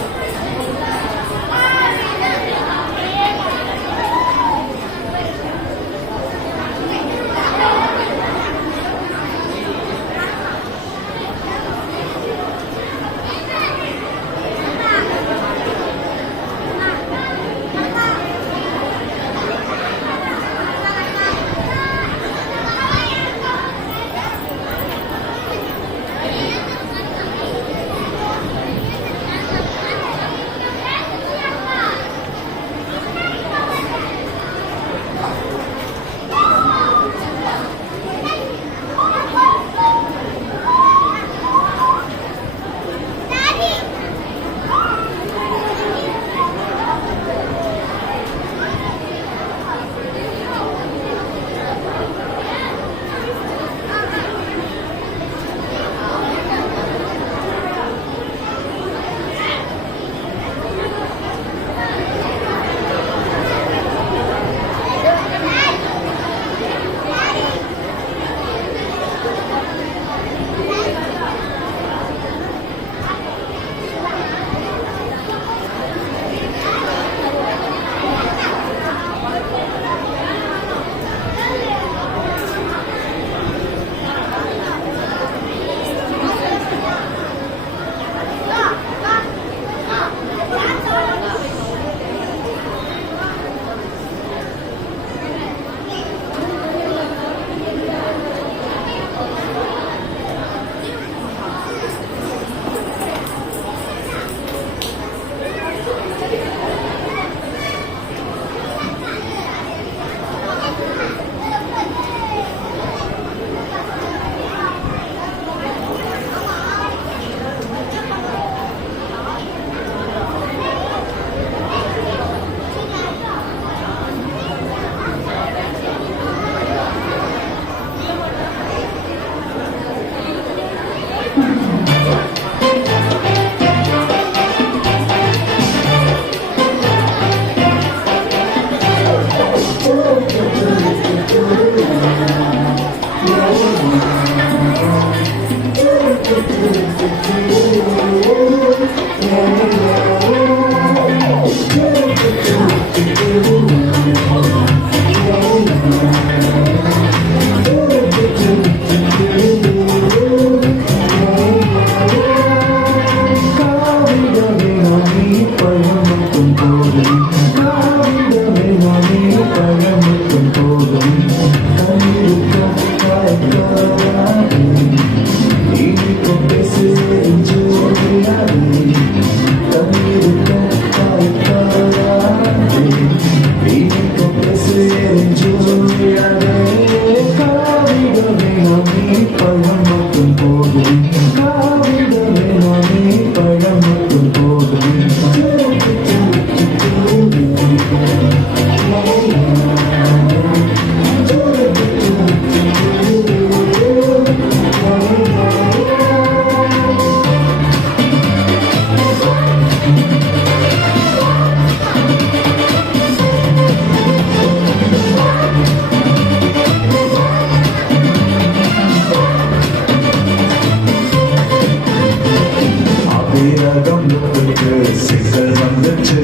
சிக்கல் வந்துச்சு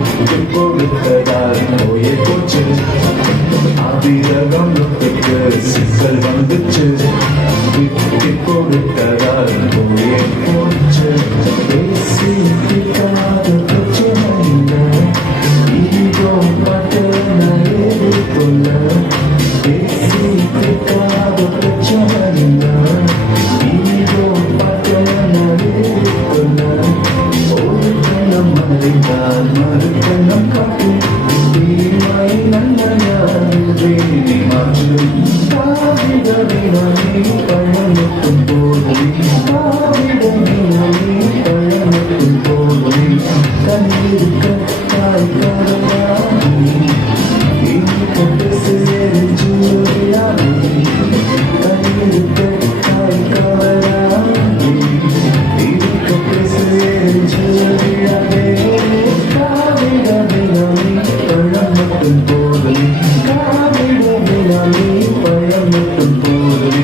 விட்டு கொடுத்ததால் போயே போச்சு அபிரகமத்துக்கு சிக்கல் வந்துச்சு விட்டு கொடுத்ததால் போயே போச்சு பேசி தீர்க்காத பிரச்சனை இல்லை இதோ பாட்டு நான் எதிர்கொள்ள பேசி தீர்க்காத பிரச்சனை இல்லை இதோ பாட்டு நான் எதிர்கொள்ள ஒரு கண்ணம் மறைந்தால் மறு கண்ணம் காட்டும் தீமை நன்மையாகவே நீ மாற்று காவிடமே நானே பயணத்தும் போதும் காவிடமே நானே பயணத்தும் போதும் கண்ணிருக்க தாய் காரணாகி இனி கொண்டு சேரும் ஜூரியாகி கண்ணிருக்க தாய் காரணாகி இனி கொண்டு சேரும் ஜூரியாகி காவிடமே நானே பயணத்தும் போதும் காவிடமே நானே பயணத்தும் போதும்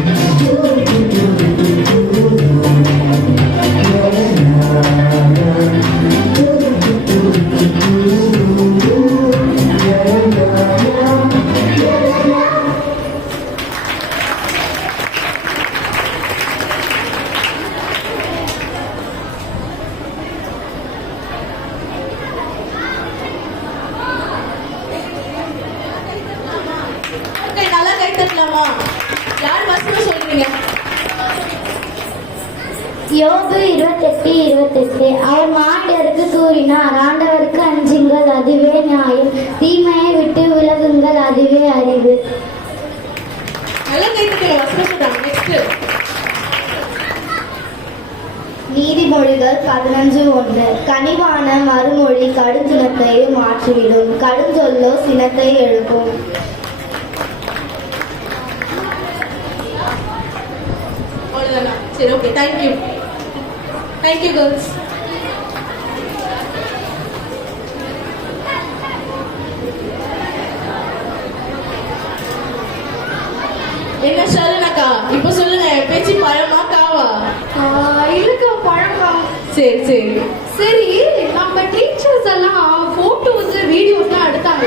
Okay, நல்லா கை தட்டலாமா? யார் வசனம் சொல்றீங்க? யோபு 28:28 அவர் மாண்டருக்கு கூறினார், ஆண்டவருக்கு அஞ்சுங்கள், அதுவே நியாயம், தீமையை விட்டு விலகுங்கள், அதுவே அறிவு. நல்லா கை தட்டுங்க, வசனம் சொல்றாங்க. நெக்ஸ்ட் நீதிமொழிகள் 11:1 கனிவான மறுமொழி கடுஞ்சினத்தை மாற்றிவிடும், கடுஞ்சொல்லோ சினத்தை எழுப்பும். அவ்வளவுதானா? சரி, ஓகே, தேங்க்யூ. Thank you girls. என்ன ஷரனக்கா, இப்ப சொல்லுங்க, பேச்சு பழமா காவா? இல்லக்கா பழக்கம். சரி சரி சரி, நம்ம டீச்சர்ஸ் எல்லாம் போட்டோஸ் வீடியோஸ்லாம் எடுத்தாங்க,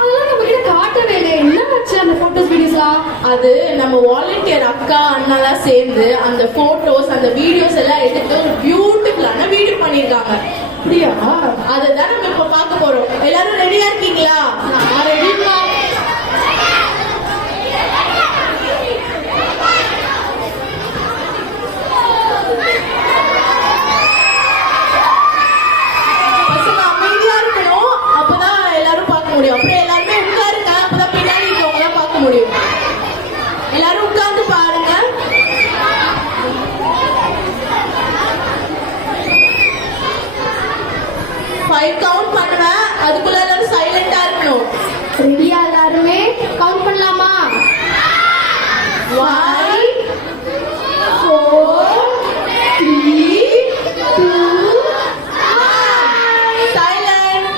அதெல்லாம் நம்ம கிட்ட காட்டவே இல்லை. என்ன ஆச்சு அந்த போட்டோஸ் வீடியோஸ்லாம்? அது நம்ம வாலண்டியர் அக்கா அண்ணாலாம் சேர்ந்து அந்த போட்டோஸ் அந்த வீடியோஸ் எல்லாம் எடுத்து ஒரு பியூட்டிஃபுல்லான வீடியோ பண்ணிருக்காங்க. அப்படியா? அதுதான் நம்ம இப்ப பார்க்க போறோம். எல்லாரும் ரெடியா இருக்கீங்களா? நான் ரெடிப்பா. பசங்க அமைதியா இருக்கணும், அப்பதான் எல்லாரும் பார்க்க முடியும். அப்புறம் எல்லாருமே உட்காருங்க, அப்பதான் பின்னாடி இருக்கவங்க பார்க்க முடியும். எல்லாரும் உட்கார்ந்து பாருங்க. ஃபைவ் கவுண்ட் பண்ணுவேன், அதுக்குள்ள எல்லாரும் சைலண்டா இருக்கணும். ரெடியா எல்லாருமே? கவுண்ட் பண்ணலாமா? 5 4 3 2 சைலண்ட்.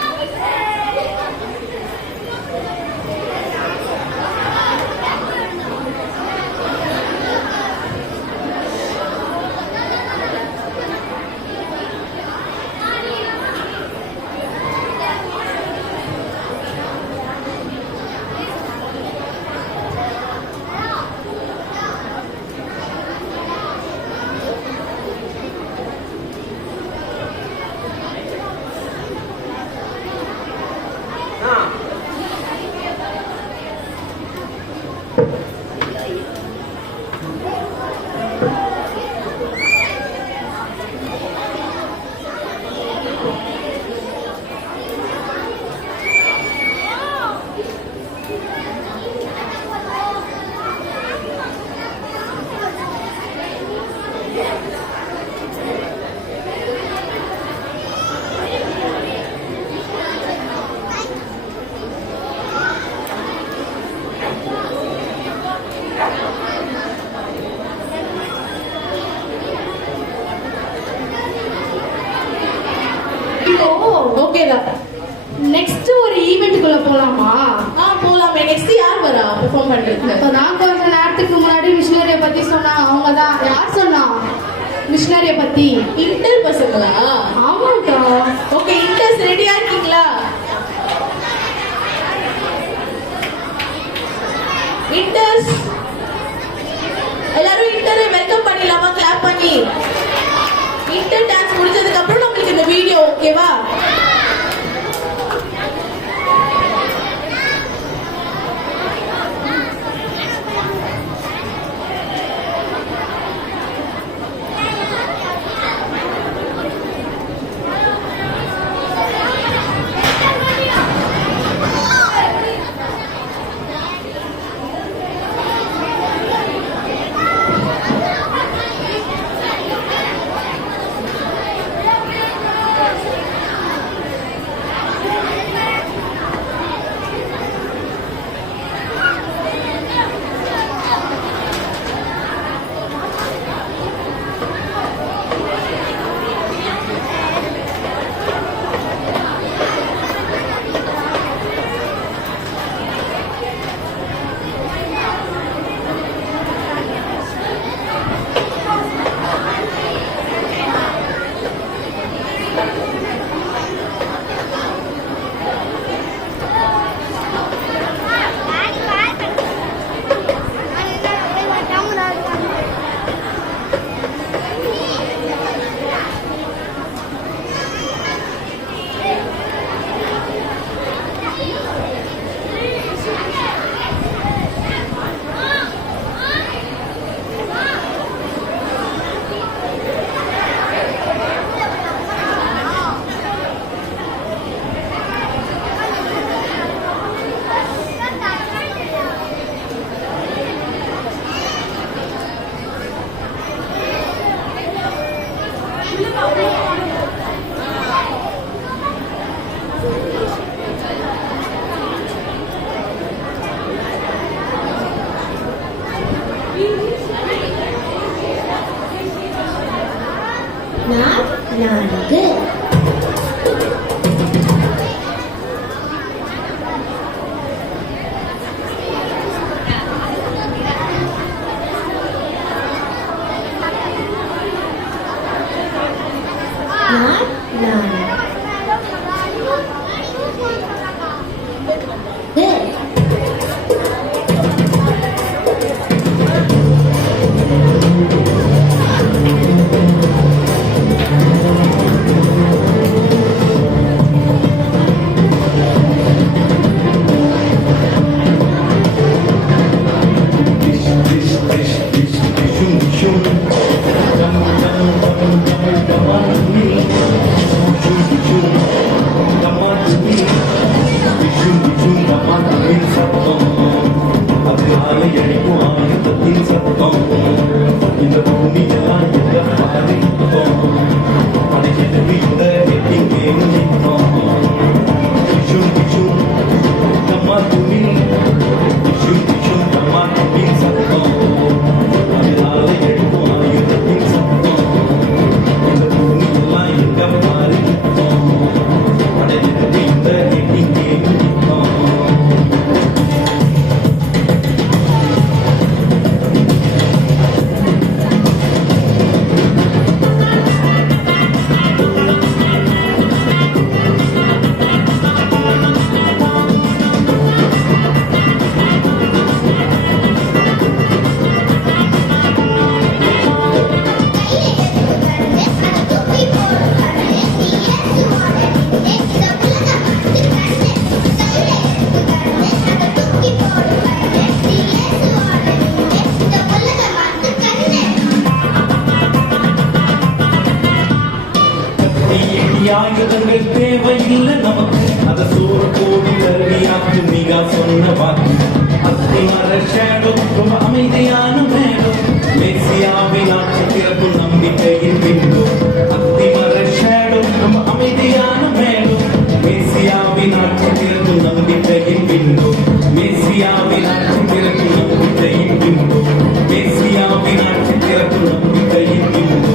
ஓகேதான். நெக்ஸ்ட் ஒரு ஈவெண்ட்டுக்குள்ள போலாமா? போலாமே. நெக்ஸ்ட் யார் வரா பெர்ஃபார்ம் பண்றதுக்கு? இப்பதான் கொஞ்ச நேரத்துக்கு முன்னாடி மிஷினரிய பத்தி சொன்னாங்க. அவங்க தான். யார் சொன்னா? மிஷினரிய பத்தி. இன்டர் பசங்களா? ஆமாக்கா. ஓகே, இன்டர்ஸ் ரெடியா இருக்கீங்களா? இன்டர்ஸ் எல்லாரும் இன்டரை வெல்கம் பண்ணிடலாமா? கிளாப் பண்ணி. இன்டர் டான்ஸ் முடிஞ்சதுக்கு அப்புறம் நம்மளுக்கு இந்த வீடியோ ஓகேவா? நான்கு ஆயுதங்கள் தேவையில்லை நமக்கு அத சூற கோடி கருவியாக்கு மிக சொன்ன வாக்கு அத்திமர ஷேடோ ரொம்ப அமைதியான மேடம் மேசியாவின் ஆட்சி திறக்கும் நம்பிக்கையின் பின்பு அத்திமர ஷேடோ ரொம்ப அமைதியான மேடம் மேசியாவின் ஆட்சி திறக்கும் நம்பிக்கையின் பின்பு மேசியாவின் ஆட்சி திறக்கும் நம்பிக்கையின் பின்பு மேசியாவின் ஆட்சி திறக்கும் நம்பிக்கையின் பின்பு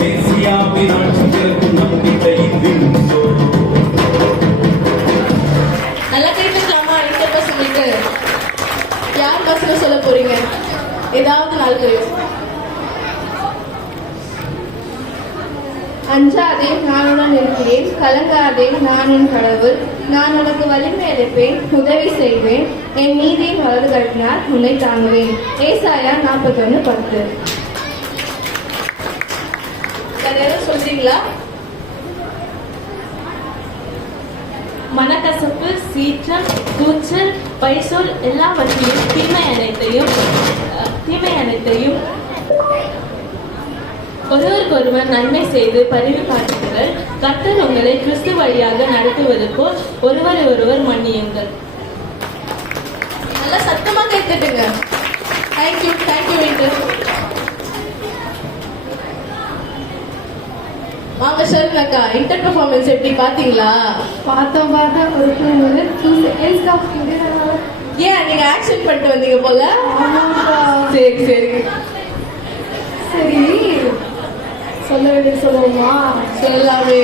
மேசியாவின் ஆட்சி திறக்கும் நம்பிக்கையின் பின்பு. நல்லா கேட்டுக்கலாமா? இந்த பசங்களுக்கு யார் பசங்க சொல்ல போறீங்க? ஏதாவது நாலு பேர் அஞ்சாதே, நான் உடன் இருக்கிறேன். கலங்காதே, நான் உன் கடவுள். நான் உனக்கு வலிமை அளிப்பேன், உதவி செய்வேன். என் நீதியின் வலது கட்டினால் உன்னை தாங்குவேன். ஏசாயா 41:10. வேற ஏதாவது சொல்றீங்களா? மனக்கசப்பு, சீற்றம், கூச்சல், பைசொல் எல்லாவற்றையும் தீமை அனைத்தையும் ஒருவருக்கொருவர் நன்மை செய்து பரிவு காட்டுங்கள். கர்த்தர் உங்களை கிறிஸ்து வழியாக நடத்துவது போல் ஒருவர் மன்னியுங்கள். நல்லா சத்தமா கேட்டுட்டுங்க. Thank you winter. வாங்க ஷர்மிளாக்கா, இன்டர் பெர்ஃபார்மன்ஸ் எப்படி பாத்தீங்களா? பார்த்தோம் ஒரு 2 seconds தான். ஏன் நீங்க ஆக்ஷன் பண்ணிட்டு வந்தீங்க போல? சரி சொல்ல வேண்டிய சொல்லுவோமா? சொல்லாமே.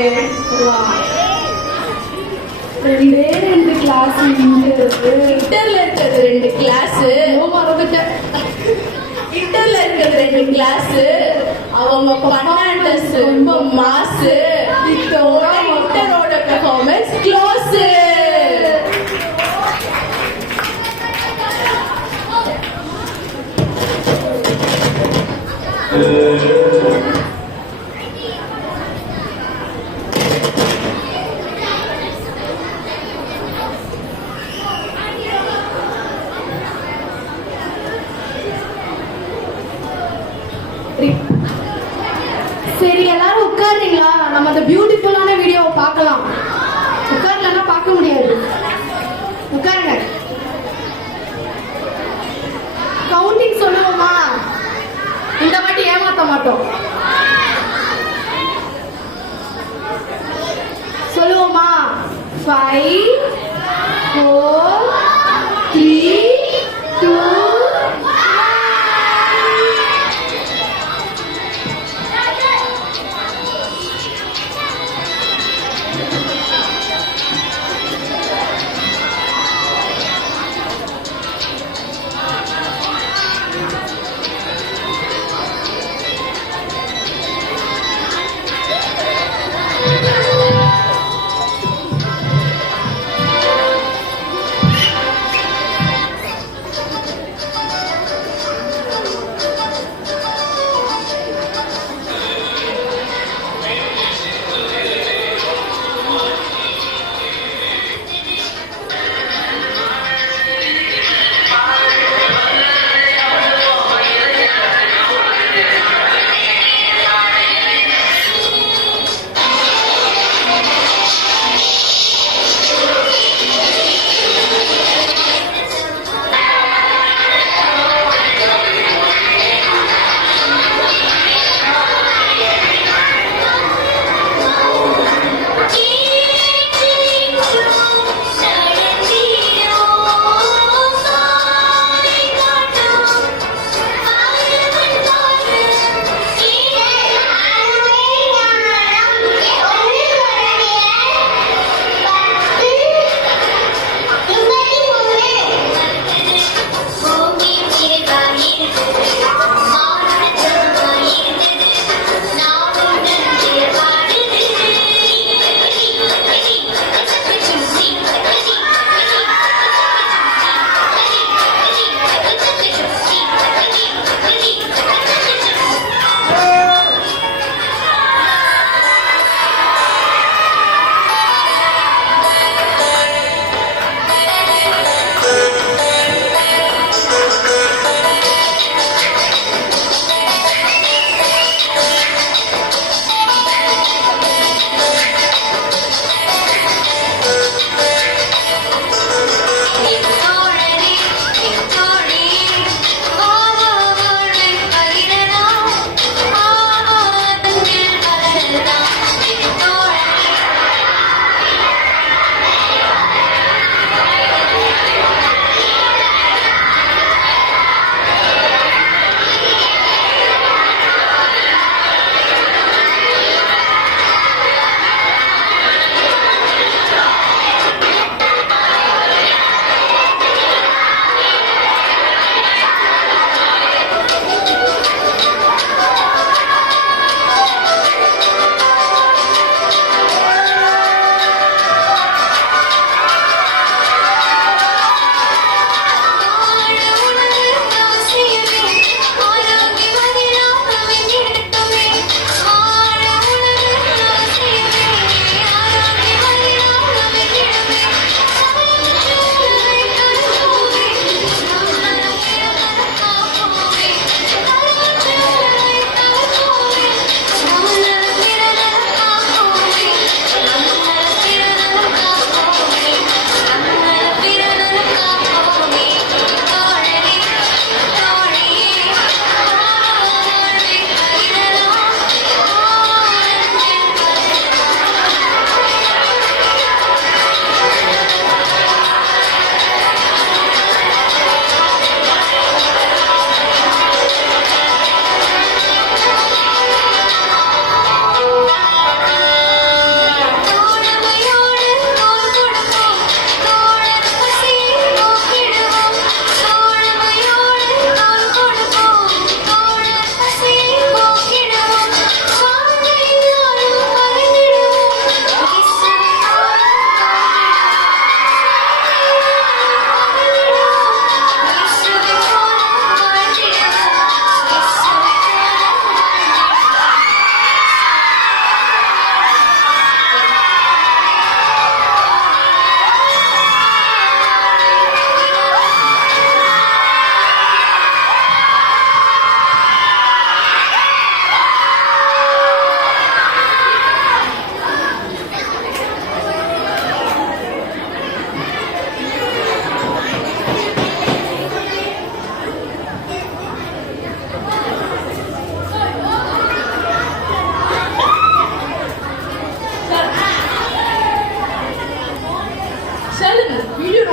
ரெண்டு கிளாஸ் இன்டர்ல இருக்கிறது 2 கிளாஸ். மறந்துட்டேன். இன்டர்ல இருக்கிறது 2 கிளாஸ். அவங்க பர்ஃபார்மன்ஸ் ரொம்ப மாஸ். இதோட இன்டரோட பெர்ஃபார்மன்ஸ் க்ளோஸ். சரி, எல்லாரும் உட்காருங்களா? நம்ம அந்த பியூட்டிஃபுல்லான வீடியோவை பார்க்கலாம். உட்கார்லன்னா பார்க்க முடியாது. உட்காருங்க. கவுண்டிங் சொல்லுவோமா? இந்த வாட்டி ஏமாத்த மாட்டோம். சொல்லுவோமா? 5 4 3 2 1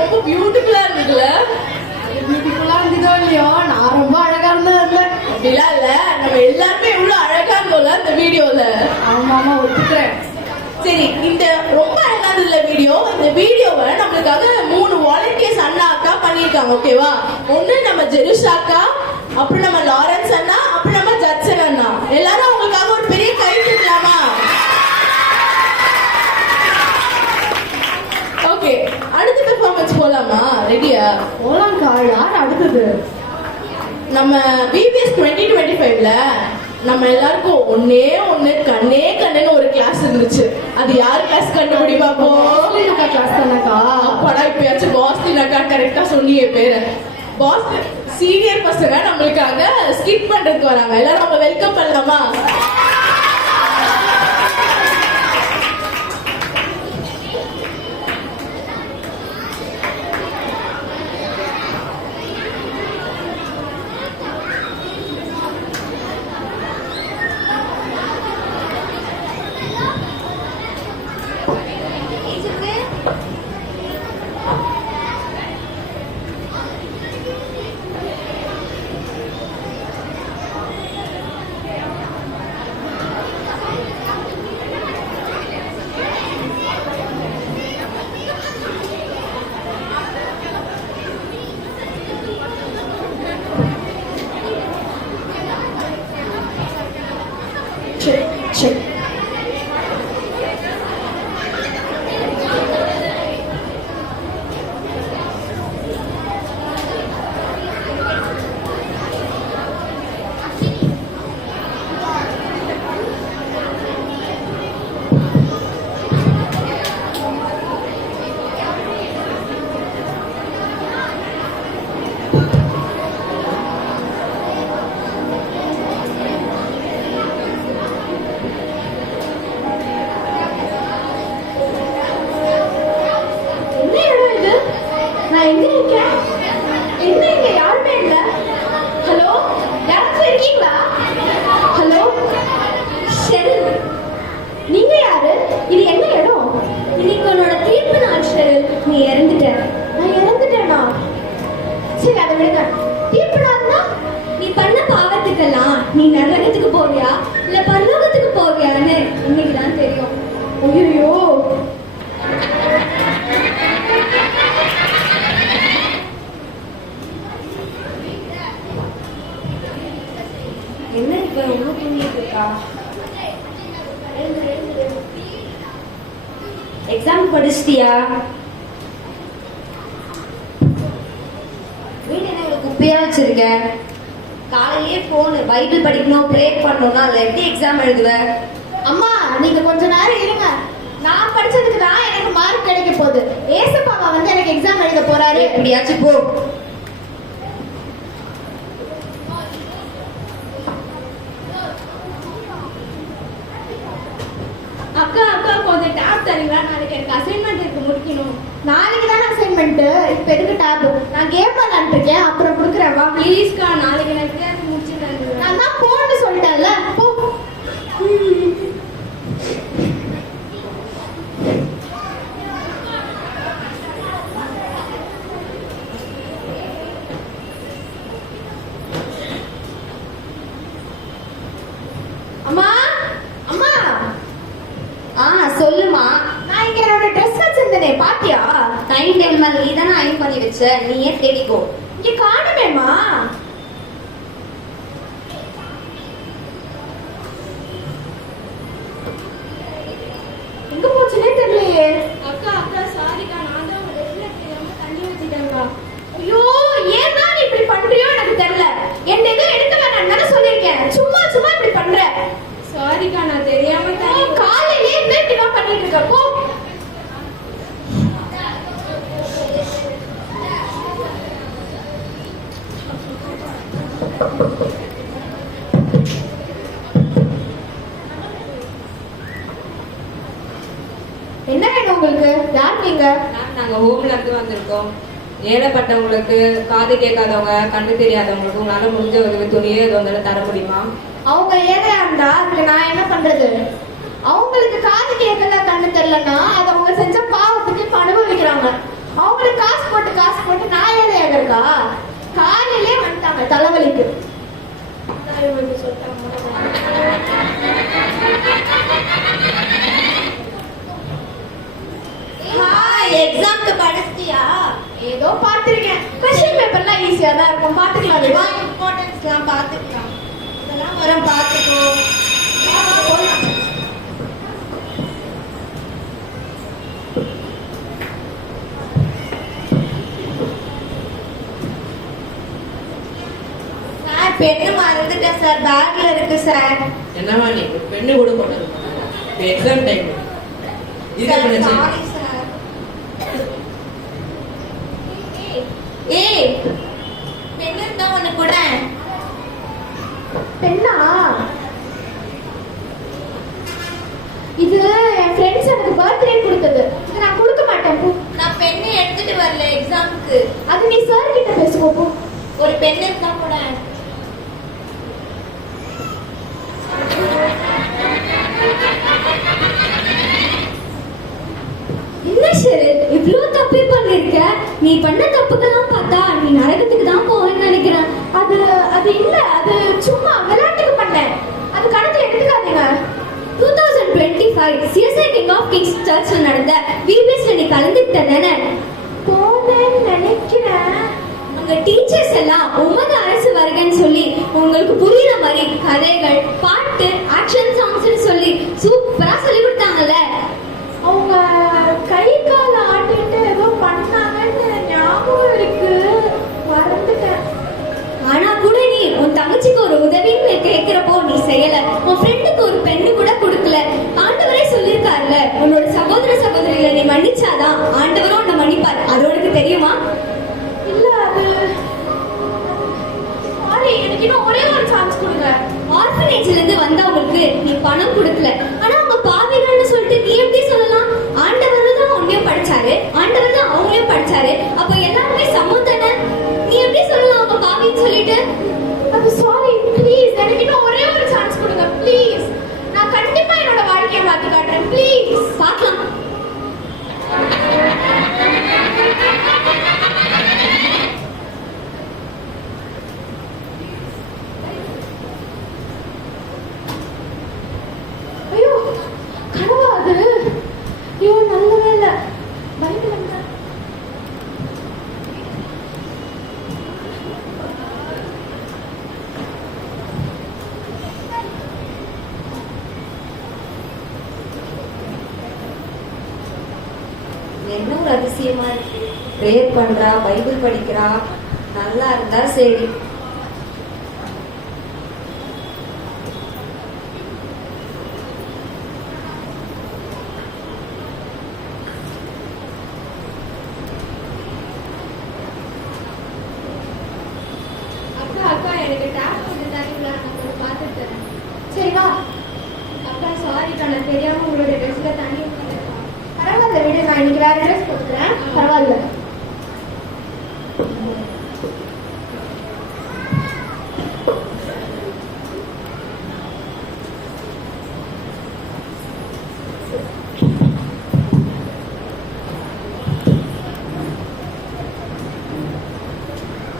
ரொம்ப பியூட்டிஃபுல்லா இருந்ததுல. பியூட்டிஃபுல்லா இருந்ததோ இல்லையோ, நான் ரொம்ப அழகா இருந்தேன். அப்படிலாம் இல்ல, நம்ம எல்லாருமே எவ்வளவு அழகா இருந்தோம்ல இந்த வீடியோல. ஆமா ஒத்துக்கிறேன். சரி, இந்த ரொம்ப அழகா இருந்ததுல வீடியோ. இந்த வீடியோவை நம்மளுக்காக 3 வாலண்டியர்ஸ் அண்ணா அக்கா பண்ணிருக்காங்க. ஓகேவா? ஒண்ணு நம்ம ஜெருஷா அக்கா, அப்புறம் நம்ம லாரன்ஸ் அண்ணா, அப்புறம் நம்ம ஜட்சன் அண்ணா. எல்லாரும் அவங்களுக்காக ஒரு பெரிய கை தட்டலாமா? ஓகே, அடுத்த பெர்ஃபார்மன்ஸ் போலாமா? ரெடியா? போலாம்க்கா. யார் அடுத்தது? நம்ம VBS 2025ல நம்ம எல்லாருக்கும் ஒண்ணே ஒண்ணு கண்ணே கண்ணுன்னு ஒரு கிளாஸ் இருந்துச்சு. அது யார் கிளாஸ் கண்டுபிடி பாப்போம்? கிளாஸ் தானக்கா? அப்படா இப்பயாச்சும் பாஸ்லின் அக்கா கரெக்டா சொன்னியே பேரு. பாஸ் சீனியர் பசங்க நம்மளுக்காக ஸ்கிட் பண்றதுக்கு வராங்க. எல்லாரும் அவங்க வெல்கம் பண்ணலாமா? Check. நான் எங்க இருக்கேன்? என்ன இங்க யாருமே இல்ல? ஹலோ, யாராச்சும் இருக்கீங்களா? ஹலோ ஷெரில், நீங்க யாரு? இது என்ன இடம்? இன்னைக்கு உன்னோட தீர்ப்பு நாள் ஷெரில். நீ இறந்துட்ட. நான் இறந்துட்டேனா? சரி, அதை விடுங்க. தீர்ப்பு நாள்னா நீ பண்ண பாவத்துக்கெல்லாம் நீ நரகத்துக்கு போவியா இல்ல பரலோகத்துக்கு போவியான்னு இன்னைக்குதான் தெரியும். ஐயோ, என்ன இப்ப ரொம்ப தூங்கிட்டு இருக்கா? எக்ஸாம் படிச்சிட்டியா? வீடு என்ன இவ்வளவு குப்பையா வச்சிருக்க? காலையிலேயே போனு பைபிள் படிக்கணும், ப்ரே பண்ணணும்னா அதுல எப்படி எக்ஸாம் எழுதுவ? அம்மா நீங்க கொஞ்ச நேரம் இருங்க. நான் படிச்சதுக்கு தான் எனக்கு மார்க் கிடைக்க போகுது. ஏசப்பாவா வந்து எனக்கு எக்ஸாம் எழுத போறாரு. எப்படியாச்சும் போ. அக்கா அக்கா கொஞ்சம் டேப் தரீங்களா? நாளைக்கு எனக்கு அசைன்மெண்ட் இருக்கு, முடிக்கணும். நாளைக்கு தானே அசைன்மெண்ட். இப்ப எதுக்கு டேப்? நான் கேம் விளையாண்டு இருக்கேன், அப்புறம் கொடுக்குறேன். வா ப்ளீஸ்க்கா, நாளைக்கு நான் எப்படியாவது முடிச்சுட்டேன். நான் தான் போன்னு சொல்லிட்டேன்ல, போ. அம்மா அம்மா. சொல்லுமா. நான் இங்க என்னோட ட்ரெஸ் வச்சிருந்தேனே, பாத்தியா? டைம் டேபிள் மேல நீ தானே அயன் பண்ணி வச்ச, நீயே தேடிக்கோ. இங்க காணுமேமா. எங்க போச்சுனே தெரியலையே. அக்கா அக்கா சாரிக்கா, நான் தான் ஒரு ரெஸ்ல தெரியாம தண்ணி வச்சிட்டேன்க்கா. ஐயோ, ஏன்னா நீ இப்படி பண்றியோ எனக்கு தெரியல. என்ன எதுவும் எடுக்க வேணாம்னு தானே சொல்லியிருக்கேன். சும்மா சும்மா இப்படி பண்ற. சாரிக்கா, நான் தெரியாம காலையிலே இருந்து இப்படிதான் பண்ணிட்டு இருக்க. போ. என்ன வேணும் உங்களுக்கு? யார் நீங்க? நாங்க ஹோம்ல இருந்து வந்திருக்கோம். ஏழைப்பட்டவங்களுக்கு, காது கேட்காதவங்க, கண்ணு தெரியாதவங்களுக்கு உங்களால முடிஞ்ச உதவி துணியே இது வந்து தர முடியுமா? அவங்க ஏழையா இருந்தா அதுக்கு நான் என்ன பண்றது? அவங்களுக்கு காது கேட்கல, கண்ணு தெரியலன்னா அது அவங்க செஞ்ச பாவத்துக்கு இப்ப அனுபவிக்கிறாங்க. அவங்களுக்கு காசு போட்டு நான் ஏழையாக இருக்கா? காலையிலே வந்துட்டாங்க தலைவலிக்கு. எக்ஸாம்க்கு படிச்சிட்டியா? ஏதோ பார்த்திருக்கேன். கொஸ்டின் பேப்பர்லாம் ஈஸியா தான் இருக்கும், பாத்துக்கலாம். இம்பார்ட்டன்ஸ்லாம் பார்த்துக்கலாம். இதெல்லாம் வரும், பார்த்துக்கோ. சார் பெண்ணு மறந்துட்டேன் சார், பேக்ல இருக்கு சார். என்னவா நீ பெண்ணு கூட போட்டது எக்ஸாம் டைம் இது பண்ணுச்சு. Sorry sir. ஏய் பெண்ணு தான் ஒண்ணு கூட. பெண்ணா? இது என் ஃப்ரெண்ட்ஸ் எனக்கு பர்த்டே கொடுத்தது. இது நான் கொடுக்க மாட்டேன் போ. நான் பெண்ணை எடுத்துட்டு வரல எக்ஸாம்க்கு. அது நீ சார் கிட்ட பேசுவோ போ. ஒரு பெண் இருந்தா கூட. என்ன ஷெரில் இவ்ளோ தப்பே பண்ணிருக்க? நீ பண்ண தப்புக்கெல்லாம் பார்த்தா நீ நரகத்துக்கு தான் போவேன்னு நினைக்கிறேன். அது இல்ல, அது சும்மா விளையாட்டுக்கு பண்ணேன். அது கணக்குல எடுத்துக்காதீங்க. 2025 CSI King of Kings சர்ச்ல நடந்த விபிஎஸ்ல நீ கலந்துக்கிட்ட தானே? போனேன்னு நினைக்கிறேன். உங்க டீச்சர்ஸ் எல்லாம் உமது அரசு வருகன்னு சொல்லி உங்களுக்கு புரியுற மாதிரி கதைகள், பாட்டு, ஆக்ஷன் சாங்ஸ்னு சொல்லி சூப்பரா சொல்லி கொடுத்தாங்கல்ல. அவங்க கை கால ஆட்டிட்டு ஏதோ பண்ணாங்கன்னு ஞாபகம் இருக்கு, மறந்துட்டேன். ஆனா கூட நீ உன் தங்கச்சிக்கு ஒரு உதவின்னு கேட்கிறப்போ நீ செய்யல. உன் ஃப்ரெண்டுக்கு ஒரு பெண்ணு கூட கொடுக்கல. ஆண்டவரே சொல்லியிருக்காருல்ல, உன்னோட சகோதர சகோதரிகளை நீ மன்னிச்சாதான் ஆண்டவரும் உன்னை மன்னிப்பார். அது உனக்கு தெரியுமா? இல்ல, அது சாரி, எனக்கு இன்னும் ஒரே ஒரு சான்ஸ் கொடுங்க. ஆர்ஃபனேஜ்ல இருந்து வந்தவங்களுக்கு நீ பணம் கொடுக்கல. ஆனா அவங்க பாவிகள்னு சொல்லிட்டு நீ எப்படி சொல்லலாம்? ஆண்டவர் தான் உன்னையும் படிச்சாரு, ஆண்டவர் தான் அவங்களையும் படிச்சாரு. அப்ப எல்லாருமே சமம் தானே? நீ எப்படி சொல்லலாம் அவங்க பாவின்னு சொல்லிட்டு? அது சாரி, ப்ளீஸ் எனக்கு இன்னும் ஒரே ஒரு சான்ஸ் கொடுங்க ப்ளீஸ். நான் கண்டிப்பா என்னோட வாழ்க்கையை மாத்தி காட்டுறேன் ப்ளீஸ். பார்க்கலாம். ஐயோ கனவா அது? ஐயோ நல்ல வேலை, பயந்து வந்தேன். என்ன ஒரு அதிசயமா இருக்கு. ப்ரேயர் பண்றா, பைபிள் படிக்கிறா, நல்லா இருந்தா சரி. அக்கா எனக்கு டேப் கொஞ்சம் தரீங்களா? நான் பார்த்துட்டு தரேன். சரி வா. அக்கா சாரிக்கா, நான் தெரியாம உங்களோட ட்ரெஸ்ல தண்ணி ஊத்திட்டேன். பரவாயில்ல விடு, நான் இன்னைக்கு வேற ட்ரெஸ் போட்டுக்கிறேன். பரவாயில்ல.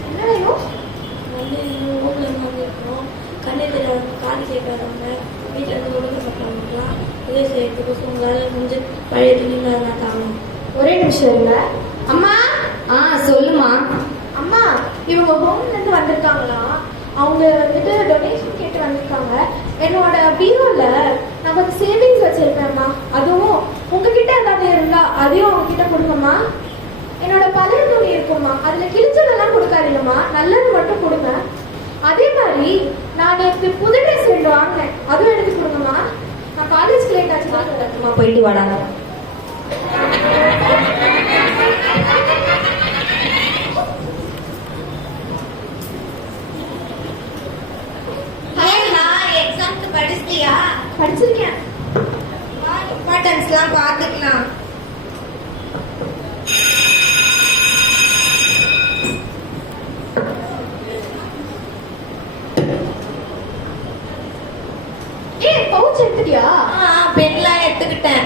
என்ன வேணும்? கண்ணு தெரியாதவங்க, காது கேட்காதவங்க, வீட்டில் இருந்து கொடுக்க மாட்டாங்கலாம் உதவி செய்யறதுக்கு உங்களால் முடிஞ்சு பழைய துணிங்க அதெல்லாம் தாங்கணும். ஒரே நிமிஷம் இருங்க. அம்மா சொல்லுமா. அம்மா, இவங்க ஹோம்ல இருந்து வந்திருக்காங்களா? அவங்க வந்துட்டு டொனேஷன் கேட்டு வந்திருக்காங்க. என்னோட பீரோல நான் கொஞ்சம் சேவிங்ஸ் வச்சிருப்பேன்மா, அதுவும் உங்ககிட்ட ஏதாவது இருந்தா அதையும் அவங்க கிட்ட கொடுங்கம்மா. என்னோட பழைய துணி இருக்கும்மா, அதுல கிழிச்சதெல்லாம் கொடுக்காதீங்கம்மா, நல்லது மட்டும் கொடுங்க. அதே மாதிரி நான் நேற்று புது ட்ரெஸ் 2 வாங்கினேன், அதுவும் எடுத்து கொடுங்கம்மா. நான் காலேஜ்க்கு லேட் ஆச்சுமா. போயிட்டு வாடா. எக்ஸாம்க்கு படிச்சிட்டியா? படிச்சிருக்கேன். இம்பார்ட்டன்ஸ்லாம் பார்த்துக்கலாம். பவுச் எடுத்துட்டியா? பென்லாம் எடுத்துக்கிட்டேன்.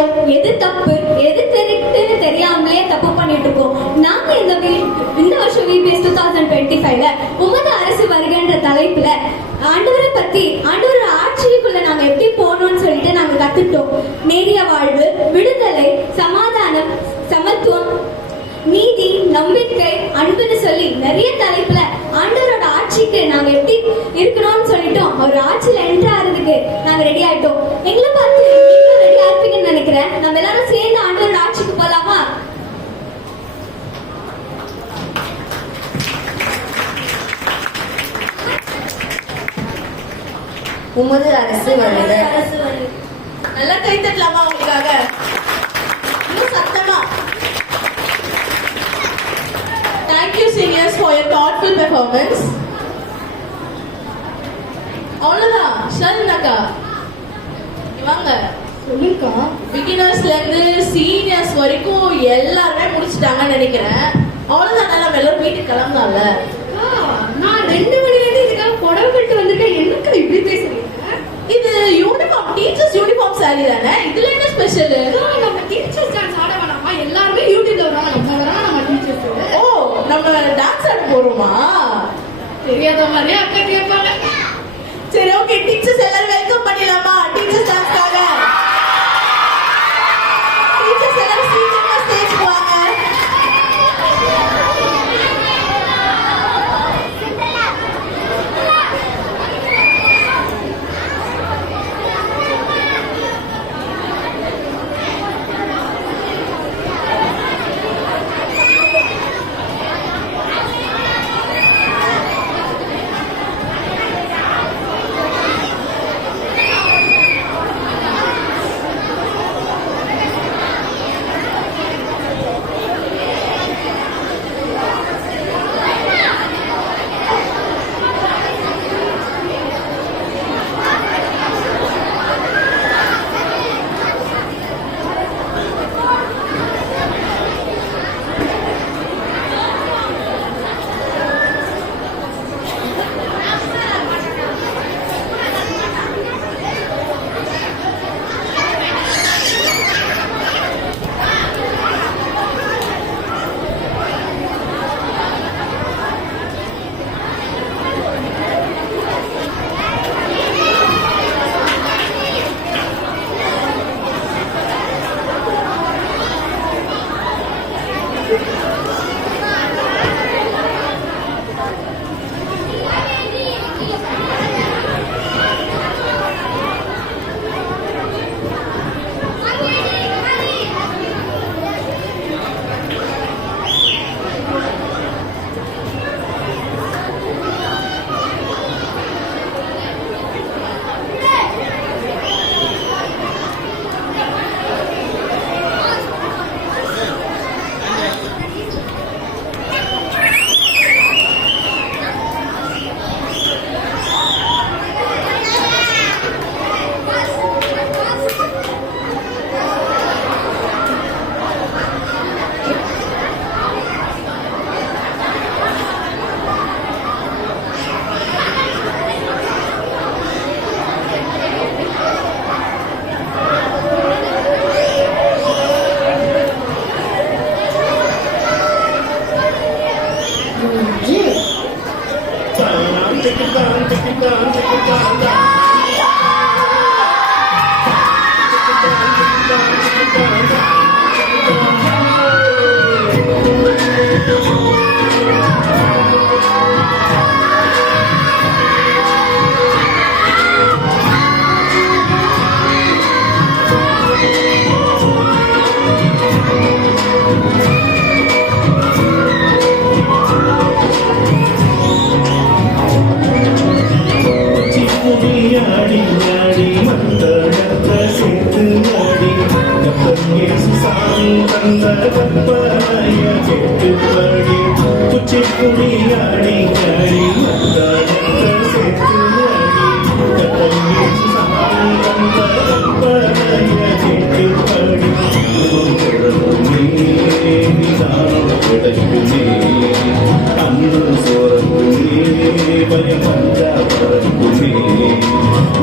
பண்றோம், எது தப்பு எது தெரியுதுன்னு தெரியாமலே தப்பு பண்ணிட்டு இருக்கோம். நாங்க இந்த வருஷம் VBS 2025ல உமது அரசு வருகின்ற தலைப்புல ஆண்டவரை பத்தி, ஆண்டவரோட ஆட்சிக்குள்ள நாங்க எப்படி போகணும்னு சொல்லிட்டு நாங்க கத்துட்டோம். நேரிய வாழ்வு, விடுதலை, சமாதானம், சமத்துவம், நீதி, நம்பிக்கை, அன்புன்னு சொல்லி நிறைய தலைப்புல ஆண்டவரோட ஆட்சிக்கு நாங்க எப்படி இருக்கணும்னு சொல்லிட்டோம். அவர் ஆட்சியில என்ட்ரு ஆகிறதுக்கு நாங்க ரெடி ஆயிட்டோம். எங்களை பார்த்து நீங்களும் ரெடி ஆயிருப்பீங்கன்னு நினைக்கிறேன். நம்ம எல்லாரும் சேர்ந்து ஆண்டவரோட ஆட்சிக்கு போலாமா? உமது அரசு வருக. நல்லா கை தட்டலாமா உங்களுக்காக? இன்னும் சத்தமா. Thank you seniors for your thoughtful performance. அவ்வளவுதான். ஷர்மிளாக்கா வாங்க. சொல்லுக்கா. பிகினர்ஸ்ல இருந்து சீனியர்ஸ் வரைக்கும் எல்லாருமே முடிச்சிட்டாங்கன்னு நினைக்கிறேன். அவ்வளவுதான். நம்ம எல்லாரும் வீட்டுக்கு கிளம்பலாம்ல. நான் 2 மணில இருந்து இதுக்காக புடவை கட்டு வந்திருக்கேன். என்னக்கா இப்படி பேசுறீங்க? இது யூனிஃபார்ம், டீச்சர்ஸ் யூனிஃபார்ம் சாரி தானே. இதுல என்ன ஸ்பெஷல்? நம்ம டீச்சர்ஸ் டான்ஸ் ஆட வேணாமா? எல்லாருமே யூடியூப்ல வராங்க. நம்ம வராங்க, நம்ம டீச்சர்ஸ். ஓ, நம்ம டான்ஸ் ஆட போறோமா? தெரியாத மாதிரியே அக்கா கேட்பாங்க. சரி, ஓகே. டீச்சர்ஸ் எல்லாரும் வெல்கம் பண்ணிடலாமா டீச்சர்ஸ் டான்ஸ்க்காக? டீச்சர்ஸ் எல்லாரும் சீக்கிரமா ஸ்டேஜ்க்கு வாங்க.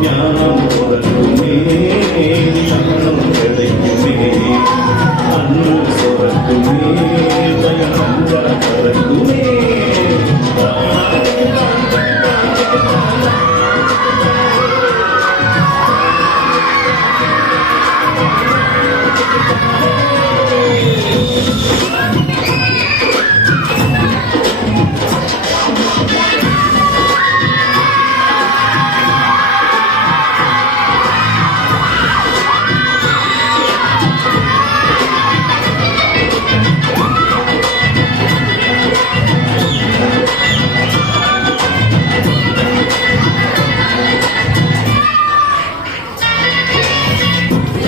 ஞானம் கிடைக்குமே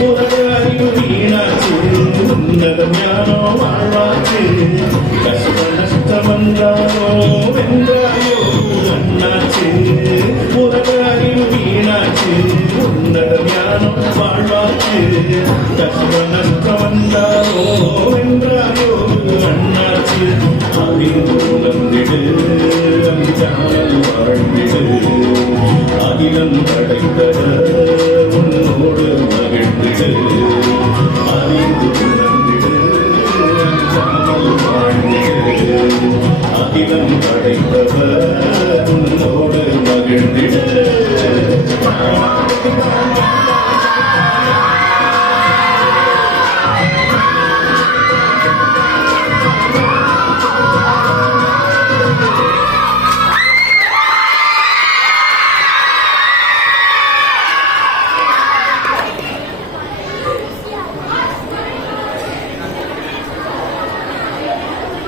உலக அறிவு வீணாச்சு உன்னத ஞானோ வாழ்வாச்சு கஷ்ட நஷ்டம் வந்தாரோ வென்றாயோ அண்ணாச்சு உலக அறிவு வீணாச்சு உன்னத ஞானோ வாழ்வாச்சு கஷ்ட நஷ்டம் வந்தாரோ வென்றாயோ அண்ணாச்சு அறிவு உணர்ந்திடு அஞ்சாமல் வாழ்ந்திடு அகிலம் படைத்தர உன்னோடு மகிழ்ந்திடு அறிந்து உணர்ந்திடு அஞ்சாமல் வாழ்ந்திடு அகிலம் படைத்தவர் உன்னோடு மகிழ்ந்திடு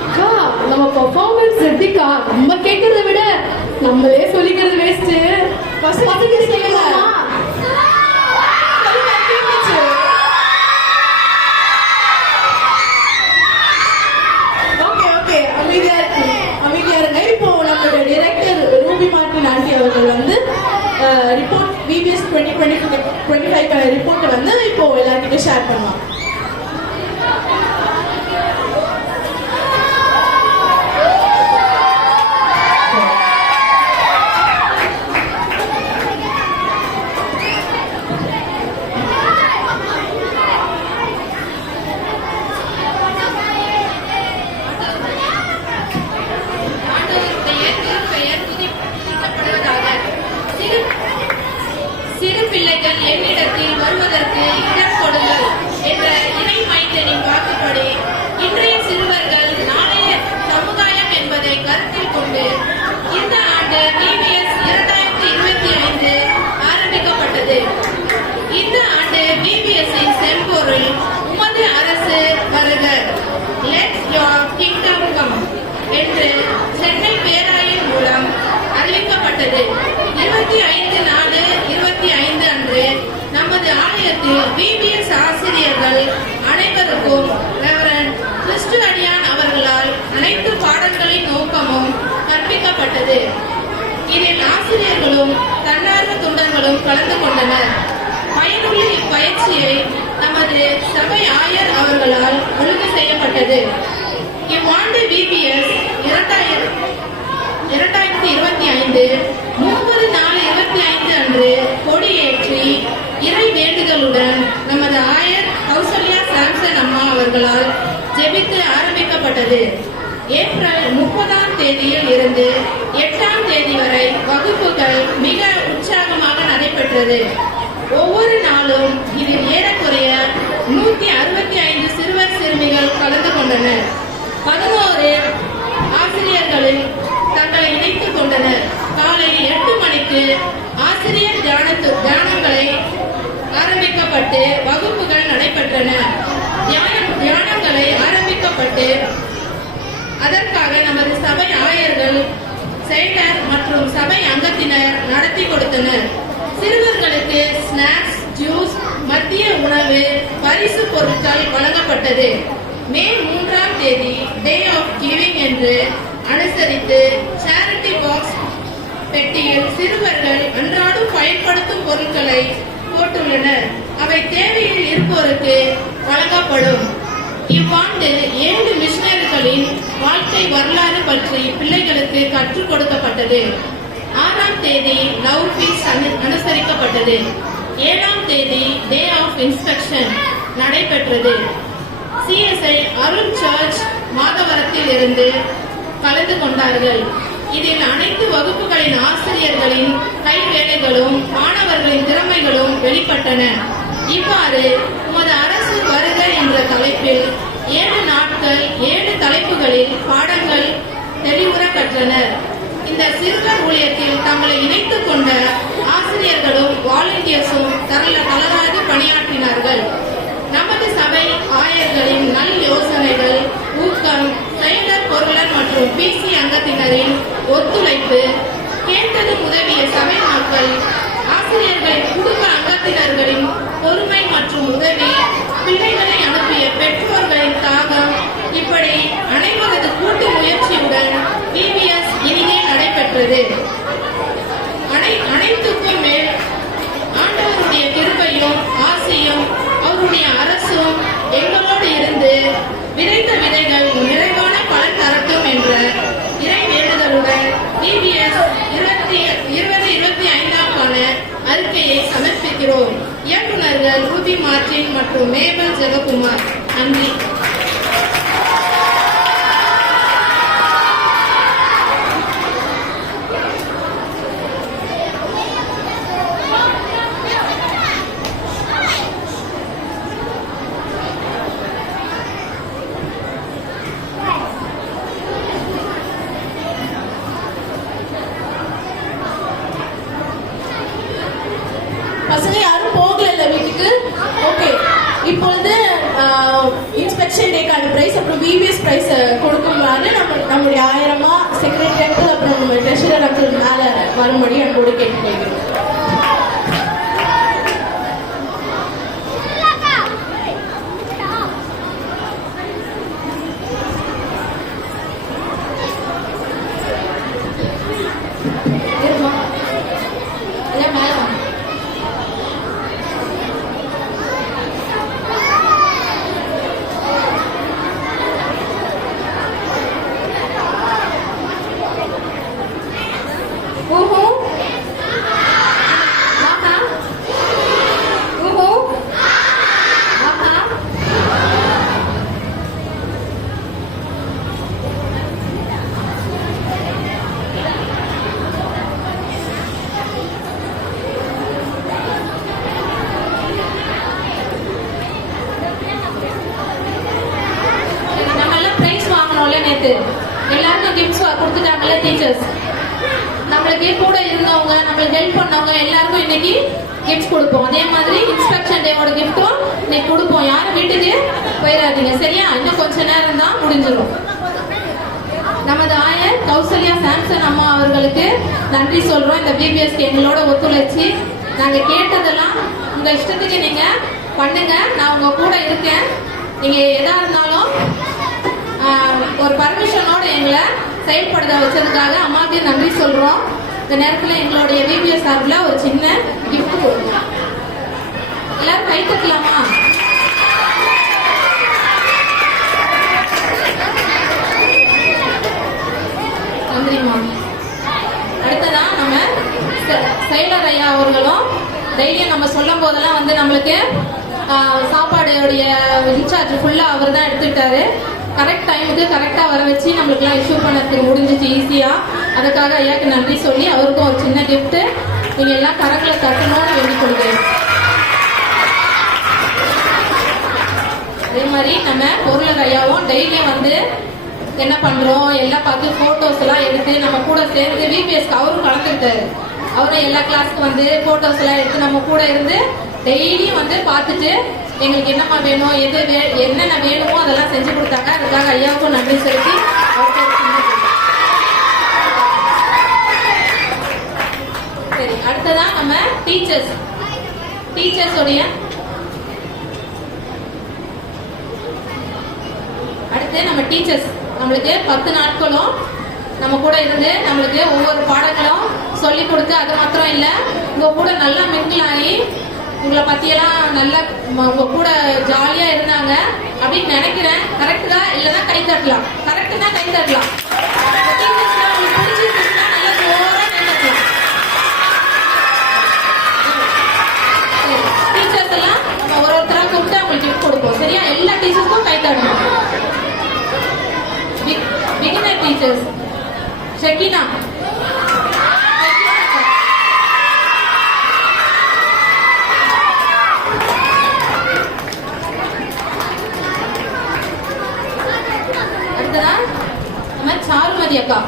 அக்கா, நம்ம பெர்ஃபார்மன்ஸ் எப்படிக்கா? நம்ம கேட்கறத விட நம்மளே சொல்லிக்கிறது வேஸ்ட். பசங்க செய்யலாமா? ஓகே ஓகே, அமைதியா இருங்க. இப்போ நம்மளோட டைரக்டர் ரூபி மார்டின் ஆண்டி அவர்கள் வந்து ரிப்போர்ட் VBS 2025 ரிப்போர்ட்டை வந்து இப்போ எல்லார்கிட்டையும் ஷேர் பண்ணலாம். சிறு பிள்ளைகள் என்னிடத்தில் வருவதற்கு இடம் கொடுங்கள் என்ற இறை மைந்தனின் வாக்குப்படி இன்றைய சிறுவர்கள் நாளைய சமுதாயம் என்பதை கருத்தில் கொண்டு இந்த ஆண்டு VBS 2025 ஆரம்பிக்கப்பட்டது. இந்த ஆண்டு VBS இன் செம்பொருள் உமது அரசு வருக, லெட்ஸ் யோர் கிங்டம் கம் என்று சென்னை பேராயின் மூலம் அறிவிக்கப்பட்டது. 25/4/25 அன்று நமது ஆலயத்தில் VBS ஆசிரியர்கள் அனைவருக்கும் ரெவரண்ட் கிறிஸ்து அடியான் அவர்களால் அனைத்து பாடல்களின் நோக்கமும் கற்பிக்கப்பட்டது. இதில் ஆசிரியர்களும் தன்னார்வ தொண்டர்களும் கலந்து கொண்டனர். பயனுள்ள இப்பயிற்சியை நமது சபை ஆயர் அவர்களால் ஒழுங்கு செய்யப்பட்டது. இவ்வாண்டு VBS 2025 30/4/25 அன்று கொடியேற்றி இறை வேண்டுதலுடன் நமது ஆயர் கௌசல்யா சாம்சன் அம்மா அவர்களால் ஜெபித்து ஆரம்பிக்கப்பட்டது. ஏப்ரல் 30ஆம் தேதியில் இருந்து 8ஆம் தேதி வரை வகுப்புகள் மிக உற்சாகமாக நடைபெற்றது. ஒவ்வொரு நாளும் இதில் ஏறக்குறைய 165 சிறுவர் சிறுமிகள் கலந்து கொண்டனர். 11 ஆசிரியர்களில் தங்களை இணைத்துக் கொண்டனர். காலை 8 மணிக்கு ஆசிரியர் தியானங்களை ஆரம்பிக்கப்பட்டு வகுப்புகள் நடைபெற்றன. தியானங்களை ஆரம்பிக்கப்பட்டு அதற்காக நமது சபை ஆயர்கள், செயலர் மற்றும் சபை அங்கத்தினர் நடத்தி கொடுத்தனர். சிறுவர்களுக்கு ஸ்நாக்ஸ், ஜூஸ், மதிய உணவு, பரிசு பொருட்கள் வழங்கப்பட்டது. மே 3ஆம் தேதி டே ஆஃப் கிவிங் என்று அனுசரித்து சேரிட்டி பாக்ஸ் பெட்டியில் சிறுவர்கள் அன்றாடம் பயன்படுத்தும் பொருட்களை போட்டுள்ளனர். அவை தேவையில் இருப்போருக்கு வழங்கப்படும். இவ்வாண்டு 7 மிஷனரிகளின் வாழ்க்கை வரலாறு பற்றி பிள்ளைகளுக்கு கற்றுக் கொடுக்கப்பட்டது. 6ஆம் தேதி லவ் ஃபீஸ்ட் அனுசரிக்கப்பட்டது. 7ஆம் தேதி டே ஆஃப் இன்ஸ்பெக்ஷன் நடைபெற்றது. CSI அருள் சர்ச் மாதவரத்தில் இருந்து கலந்து கொண்டார்கள். இதில் அனைத்து வகுப்புகளின் ஆசிரியர்களின் கைவேலைகளும் மாணவர்களின் திறமைகளும் வெளிப்பட்டன. இவ்வாறு உமது அரசு வருக என்ற தலைப்பில் 7 நாட்கள் 7 தலைப்புகளில் பாடங்கள் தெளிவுற கற்றனர். இந்த சிறுவர் ஊழியத்தில் தங்களை இணைத்துக் கொண்ட ஆசிரியர்களும் வாலண்டியர்ஸும் தளராது பணியாற்றினார்கள். நமது சபை ஆயர்களின் நல் யோசனைகள், ஊக்கம், செயலர் பொருளர் மற்றும் பிசி அங்கத்தினரின் ஒத்துழைப்பு, கேட்டது உதவிய சபை மக்கள், ஆசிரியர்களின் குடும்ப அங்கத்தினர்களின் பொறுமை மற்றும் உதவி, பிள்ளைகளை அனுப்பிய பெற்றோர்களின் தாகம், இப்படி அனைவரது கூட்டு முயற்சியுடன் பிபிஎஸ் இனிதே நடைபெற்றது. அனைத்துக்கும் மேல் ஆண்டவருடைய கிருபையும் ஆசியும் அவருடைய அரசும் எங்களோடு இருந்து விதைத்த விதைகள் நிறைவான பலன் தரட்டும் என்ற இறை வேண்டுதலுடன் பிபிஎஸ் 2025க்கான அறிக்கையை சமர்ப்பிக்கிறோம். இயக்குநர்கள் ரூபி மார்டின் மற்றும் மேபல் ஜெககுமார். நன்றி. பசங்க யாரும் போகல வீட்டுக்கு? ஓகே. இப்பொழுது இன்ஸ்பெக்ஷன் டேக்கான பிரைஸ் அப்புறம் விபிஎஸ் பிரைஸ் கொடுக்குமாறு நம்முடைய ஆயிரமா செக்ரட்டரி அப்புறம் நம்ம ட்ரெஷரர் அப்புறம் மேல வரும்படி அன்போடு கேட்டுக்கொள்கிறோம். எல்லாருக்கும் கிஃப்ட்ஸ் கொடுத்துட்டாங்களே டீச்சர்ஸ். நம்மளுக்கு கூட இருந்தவங்க, நம்மளுக்கு ஹெல்ப் பண்ணவங்க எல்லாருக்கும் இன்னைக்கு கிஃப்ட்ஸ் கொடுப்போம். அதே மாதிரி இன்ஸ்பெக்ஷன் டேவோட கிஃப்ட்டும் இன்னைக்கு கொடுப்போம். யாரும் வீட்டுக்கு போயிடாதீங்க, சரியா? இன்னும் கொஞ்ச நேரம் தான் முடிஞ்சிடும். நமது ஆயர் கௌசல்யா சாம்சன் அம்மா அவர்களுக்கு நன்றி சொல்றோம். இந்த பிபிஎஸ்க்கு எங்களோட ஒத்துழைச்சி நாங்க கேட்டதெல்லாம் உங்க இஷ்டத்துக்கு நீங்க பண்ணுங்க, நான் உங்க கூட இருக்கேன். நீங்க எதா இருந்தாலும் ஒரு பர்மிஷனோட எங்களை செயல்படுத்த வச்சதுக்காக அம்மாவுக்கு நன்றி சொல்றோம். இந்த நேரத்தில் எங்களுடைய பிபிஎஸ் சார்பில் ஒரு சின்ன கிஃப்ட் கொடுக்கணும். எல்லாரும் கை தட்டலாமா? நன்றிம்மா. அடுத்ததான் நம்ம செயலர் ஐயா அவர்களும் டெய்லியும் நம்ம சொல்லும் போதெல்லாம் வந்து நம்மளுக்கு சாப்பாடுடைய இன்சார்ஜ் ஃபுல்லா அவர் தான் எடுத்துக்கிட்டாரு. கரெக்ட் டைமுக்கு கரெக்டா வர வச்சு நம்மளுக்குலாம் இஷ்யூ பண்ணதுக்கு முடிஞ்சிச்சு ஈஸியா. அதுக்காக ஐயாக்கு நன்றி சொல்லி அவருக்கும் ஒரு சின்ன கிஃப்ட் நீங்க எல்லாம் கரங்களை தட்டணும்னு வேண்டிக் கொள்கிறேன். அதே மாதிரி நம்ம பொருளர் ஐயாவும் டெய்லியும் வந்து என்ன பண்றோம் எல்லாம் பார்த்து போட்டோஸ் எல்லாம் எடுத்து நம்ம கூட சேர்ந்து விபிஎஸ்க்கு அவரும் கலந்துக்கிட்டாரு. அவரும் எல்லா கிளாஸ்க்கு வந்து போட்டோஸ் எல்லாம் எடுத்து நம்ம கூட இருந்து டெய்லியும் வந்து பார்த்துட்டு எங்களுக்கு என்னம்மா வேணும், என்னென்ன வேணுமோ அதெல்லாம் செஞ்சு கொடுத்தாங்க. அதுக்காக ஐயாவுக்கும் நன்றி செலுத்தி சரி. அடுத்ததான் நம்ம டீச்சர்ஸோடைய அடுத்து நம்ம டீச்சர்ஸ் நம்மளுக்கு 10 நாட்களும் நம்ம கூட இருந்து நம்மளுக்கு ஒவ்வொரு பாடங்களும் சொல்லி கொடுத்து, அது மாத்திரம் இல்ல உங்க கூட நல்லா மிங்கிள் ஆகி உங்களை பத்தியெல்லாம் நல்லா உங்க கூட ஜாலியா இருந்தாங்க அப்படின்னு நினைக்கிறேன். கரெக்ட் தான்? இல்லைன்னா கை தட்டலாம். கரெக்ட் தான், கை தட்டலாம். டீச்சர்ஸ் எல்லாம் ஒரு ஒருத்தரா கூப்பிட்டு அவங்களுக்கு கிஃப்ட் கொடுப்போம், சரியா? எல்லா டீச்சர்ஸ்க்கும் கை தட்டணும். Beginner teachers Shekinah. அடுத்ததா நம்ம சாருமதி அக்கா.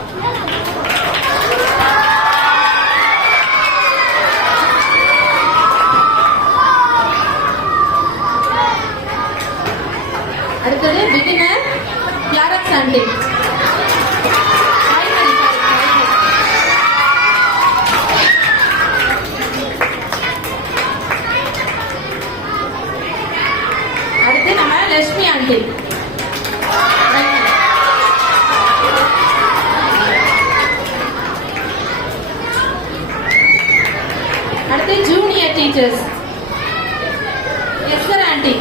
அடுத்தது பிகினர் கிளாரக்ஸ் ஆண்டி. அடுத்து நம்ம லட்சுமி ஆண்டி. அடுத்து ஜூனியர் டீச்சர்ஸ் எஸ்தர் ஆண்டி.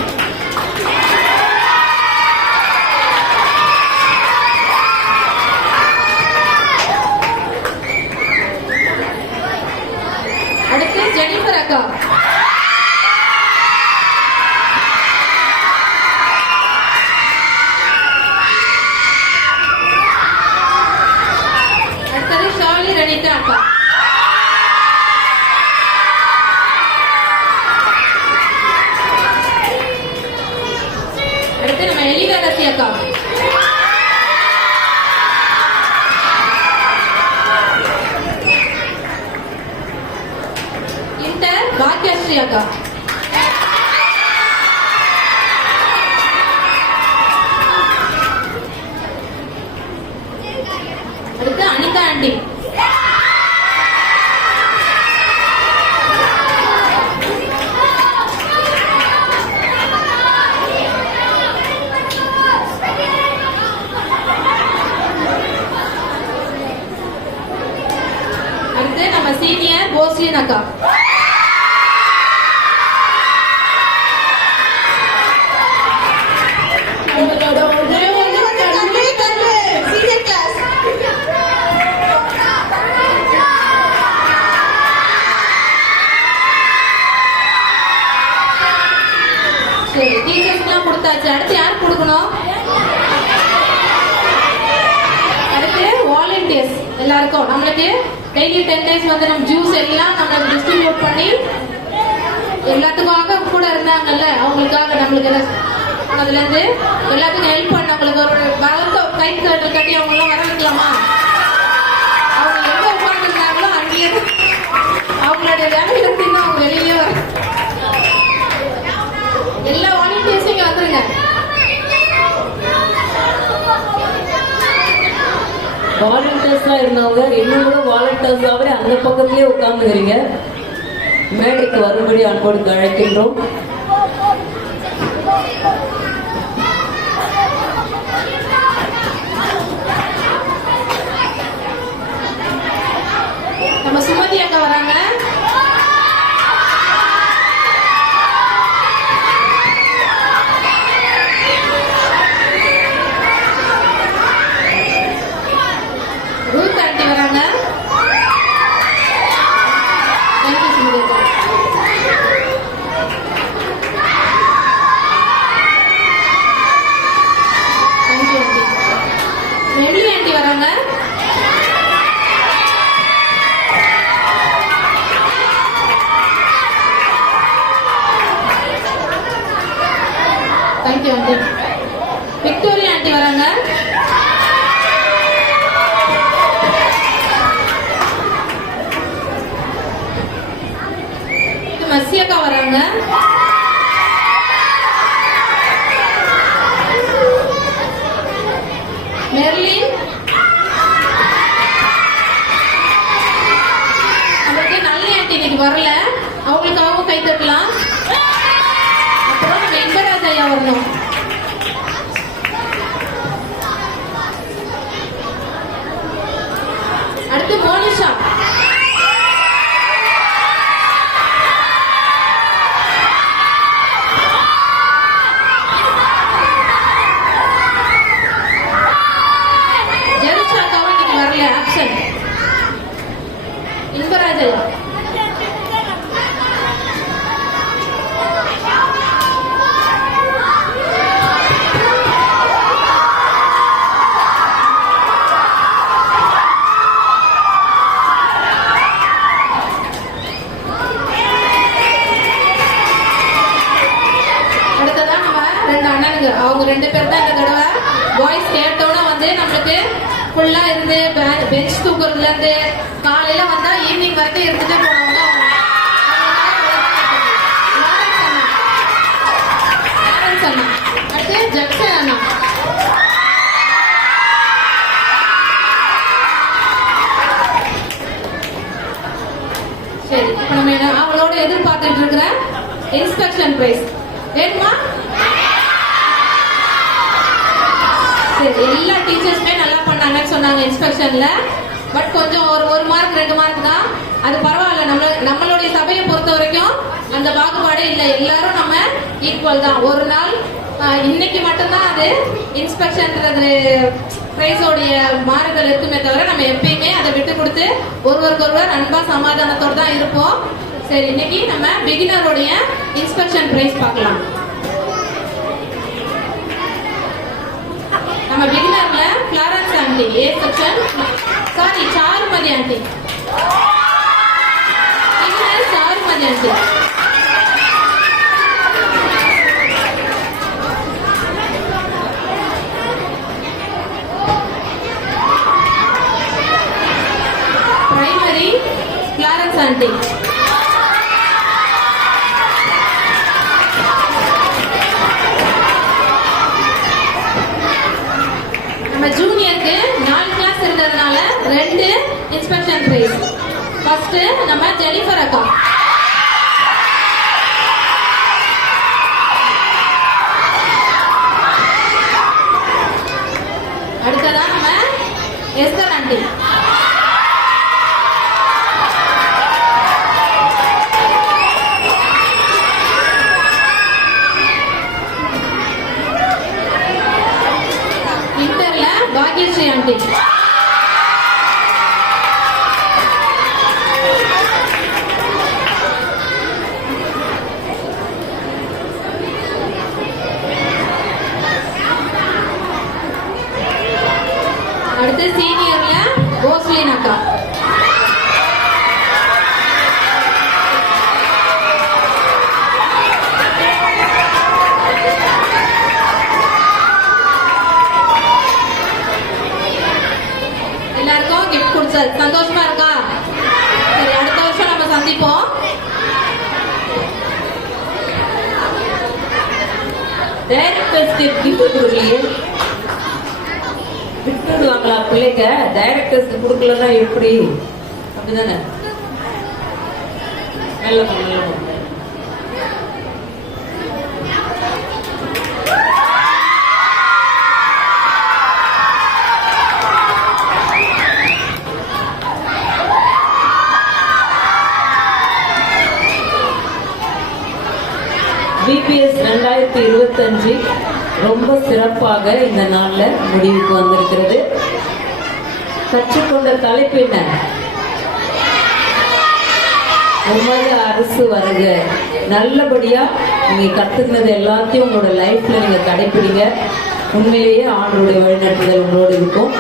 அடுத்து ஜெனிஃபர் அக்கா. அடுத்தது ஷாலி ரணிகா அக்கா. அடுத்து நம்ம எலிகரசி அக்கா. இன்டர் பாக்யஸ்ரீ அக்கா. அடுத்து அனிதா ஆண்டி. அடுத்து நம்ம சீனியர் போஸ்லின் அக்கா. சரி, டீச்சர்ஸ்க்குலாம் கொடுத்தாச்சு. அடுத்து யார் கொடுக்கணும்? அடுத்து வாலண்டியர்ஸ் எல்லாருக்கும் நம்மளுக்கு டெய்லி 10 days வந்து நம்ம ஜூஸ் எல்லாம் நம்ம டிஸ்ட்ரிபியூட் பண்ணி எல்லாத்துக்காக கூட இருந்தாங்கல்ல, அவங்களுக்காக நம்மளுக்கு அதுல இருந்து எல்லாத்துக்கும் ஹெல்ப் பண்ணவங்களுக்கு ஒரு பலத்த கை கட்டி அவங்க எல்லாம் வர வைக்கலாமா? அவங்க எங்க உட்கார்ந்துருந்தாங்களோ அங்கேயே அவங்களுடைய வேலையில இருந்து அவங்க வெளியே வர எல்லா வாலண்டியர்ஸும் இங்க வந்துருங்க. வாலண்டியர்ஸா இருந்தவங்க இன்னும் கூட வாலண்டியர்ஸாவே அந்த பக்கத்திலே உட்கார்ந்துக்கிறீங்க. மேடைக்கு வரும்படி அன்போடு அழைக்கின்றோம். நம்ம சுமதி அக்கா வராங்க. ரூத் ஆண்டி வராங்க. தேங்க்யூ சுமதி அக்கா. Thank you aunty. ரெமி ஆண்டி வராங்க. Thank you aunty. விக்டோரியா ஆண்டி வராங்க. மசியக்கா வராங்க. மெர்லின். நம்மளுக்கு நல்ல ஆண்டி இன்னைக்கு வரல, அவங்களுக்காகவும் கை தட்டலாம். அப்புறம் நம்ம எங்கராஜ் ஐயா வரணும். அடுத்து மோனிஷா. ஜெருஷாக்காவும் இன்னைக்கு வரல, ஆப்ஷன். இன்பராஜ் ஐயா. அவங்க 2 பேர் தான் இந்த தடவை வாய்ஸ் கேட்டோட வந்து நம்மளுக்கு ஃபுல்லா இருந்து பெஞ்ச் தூக்குறதுல இருந்து காலையில வந்தா ஈவினிங் வரைக்கும் இருந்துட்டு போனவங்க அண்ணா. அடுத்து ஜக்சன் அண்ணா. சரி இப்ப நம்ம அவளோட எதிர்பார்த்துட்டு இருக்கிற இன்ஸ்பெக்ஷன் பிரைஸ் வேணுமா? சரி எல்லா டீச்சர்ஸுமே நல்லா பண்ணாங்கன்னு சொன்னாங்க இன்ஸ்பெக்ஷன்ல. பட் கொஞ்சம் ஒரு மார்க் 2 மார்க் தான். அது பரவாயில்ல. நம்மளுடைய சபையை பொறுத்த வரைக்கும் அந்த பாகுபாடே இல்லை. எல்லாரும் நம்ம ஈக்குவல் தான். ஒரு நாள் இன்னைக்கு மட்டும்தான் அது இன்ஸ்பெக்ஷன்றது பிரைஸோடைய மாறுதல் இருக்குமே தவிர நம்ம எப்பயுமே அதை விட்டு கொடுத்து ஒருவருக்கொருவர் அன்பா சமாதானத்தோடு தான் இருப்போம். சரி இன்னைக்கு நம்ம பிகினருடைய இன்ஸ்பெக்ஷன் பிரைஸ் பார்க்கலாம். நம்ம பிகினர்ல Florence aunty A section, sorry Charumathi aunty, beginner Charumathi aunty. Primary Florence aunty. நம்ம ஜூனியருக்கு 4 கிளாஸ் இருந்ததுனால 2 இன்ஸ்பெக்ஷன் பிரைஸ். ஃபர்ஸ்ட் நம்ம ஜெனிஃபர் அக்கா. அடுத்ததா நம்ம எஸ்தர் ஆண்டி. இன்டர்ல பாக்யஸ்ரீ ஆண்டி. அடுத்து சீனியர்ல ஓஸ்லின் அக்கா. எல்லாருக்கும் கிஃப்ட் கொடுத்தாரு. சந்தோஷமா இருக்கா? சரி அடுத்த வருஷம் நம்ம சந்திப்போம். டைரக்டர்ஸ்க்கு கிஃப்ட் கொடுக்கலையே, விட்டுடுவாங்களா பிள்ளைங்க? டைரக்டர்ஸ்க்கு கொடுக்கலன்னா எப்படி? அப்படிதானே? நல்ல பிபிஎஸ் 2025 ரொம்ப சிறப்பாக இந்த நாள்ல முடிவுக்கு வந்திருக்கிறது. கற்றுக்கொண்ட தலைப்பு என்ன? உமது அரசு வருக. நல்லபடியா நீங்க கத்துக்கினது எல்லாத்தையும் உங்களோட லைஃப்ல நீங்க கடைபிடிங்க. உண்மையிலேயே ஆண்டோடைய வழிநடத்துதல் உங்களோடு இருக்கும்.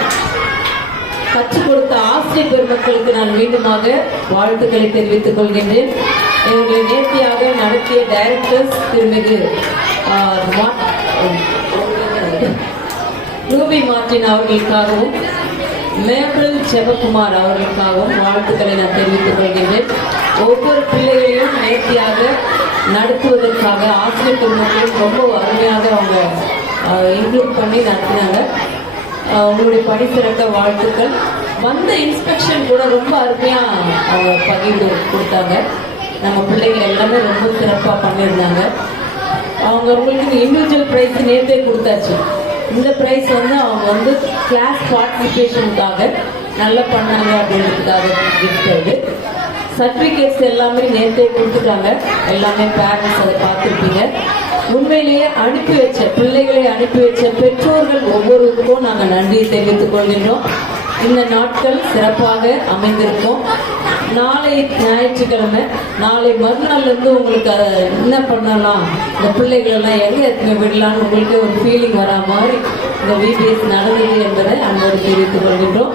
கற்றுக் கொடுத்த ஆசிரியர் பெருமக்களுக்கு நான் மீண்டுமாக வாழ்த்துக்களை தெரிவித்துக் கொள்கின்றேன். இவர்களை நேர்த்தியாக நடத்திய டைரக்டர்ஸ் திருமிகு ரூபி மார்டின் அவர்களுக்காகவும் மேப்ரில் ஜெபகுமார் அவர்களுக்காகவும் வாழ்த்துக்களை நான் தெரிவித்துக் கொள்கின்றேன். ஒவ்வொரு பிள்ளைகளையும் நேர்த்தியாக நடத்துவதற்காக ஆசிரியர் பெருமக்களும் ரொம்ப அருமையாக அவங்க இன்க்ளூட் பண்ணி நடத்தினாங்க. உங்களுடைய பணி சிறக்க வாழ்த்துக்கள். வந்த இன்ஸ்பெக்ஷன் கூட ரொம்ப அருமையா அவங்க பகிர்ந்து கொடுத்தாங்க. நம்ம பிள்ளைகள் எல்லாமே ரொம்ப சிறப்பாக பண்ணியிருந்தாங்க. அவங்களுக்கு இண்டிவிஜுவல் ப்ரைஸ் நேற்றே கொடுத்தாச்சு. இந்த ப்ரைஸ் வந்து அவங்க வந்து கிளாஸ் பார்ட்டிசிபேஷனுக்காக நல்லா பண்ணாங்க அப்படின்றதுக்காக கிஃப்ட். அது சர்டிஃபிகேட்ஸ் எல்லாமே நேற்றே கொடுத்துட்டாங்க. எல்லாமே பேரண்ட்ஸ் அதை பார்த்துருப்பீங்க. உண்மையிலேயே அனுப்பி வச்ச பிள்ளைகளை அனுப்பி வச்ச பெற்றோர்கள் ஒவ்வொருவருக்கும் நாங்கள் நன்றியை தெரிவித்துக் கொள்கின்றோம். இந்த நாட்கள் சிறப்பாக அமைந்திருக்கும். நாளை ஞாயிற்றுக்கிழமை, நாளை மறுநாள்லேருந்து உங்களுக்கு என்ன பண்ணலாம், இந்த பிள்ளைகளெல்லாம் எங்கே எத்தனை விடலான்னு உங்களுக்கு ஒரு ஃபீலிங் வரா மாதிரி இந்த விபிஎஸ் நடந்தது என்பதை அன்போடு தெரிவித்துக் கொள்கின்றோம்.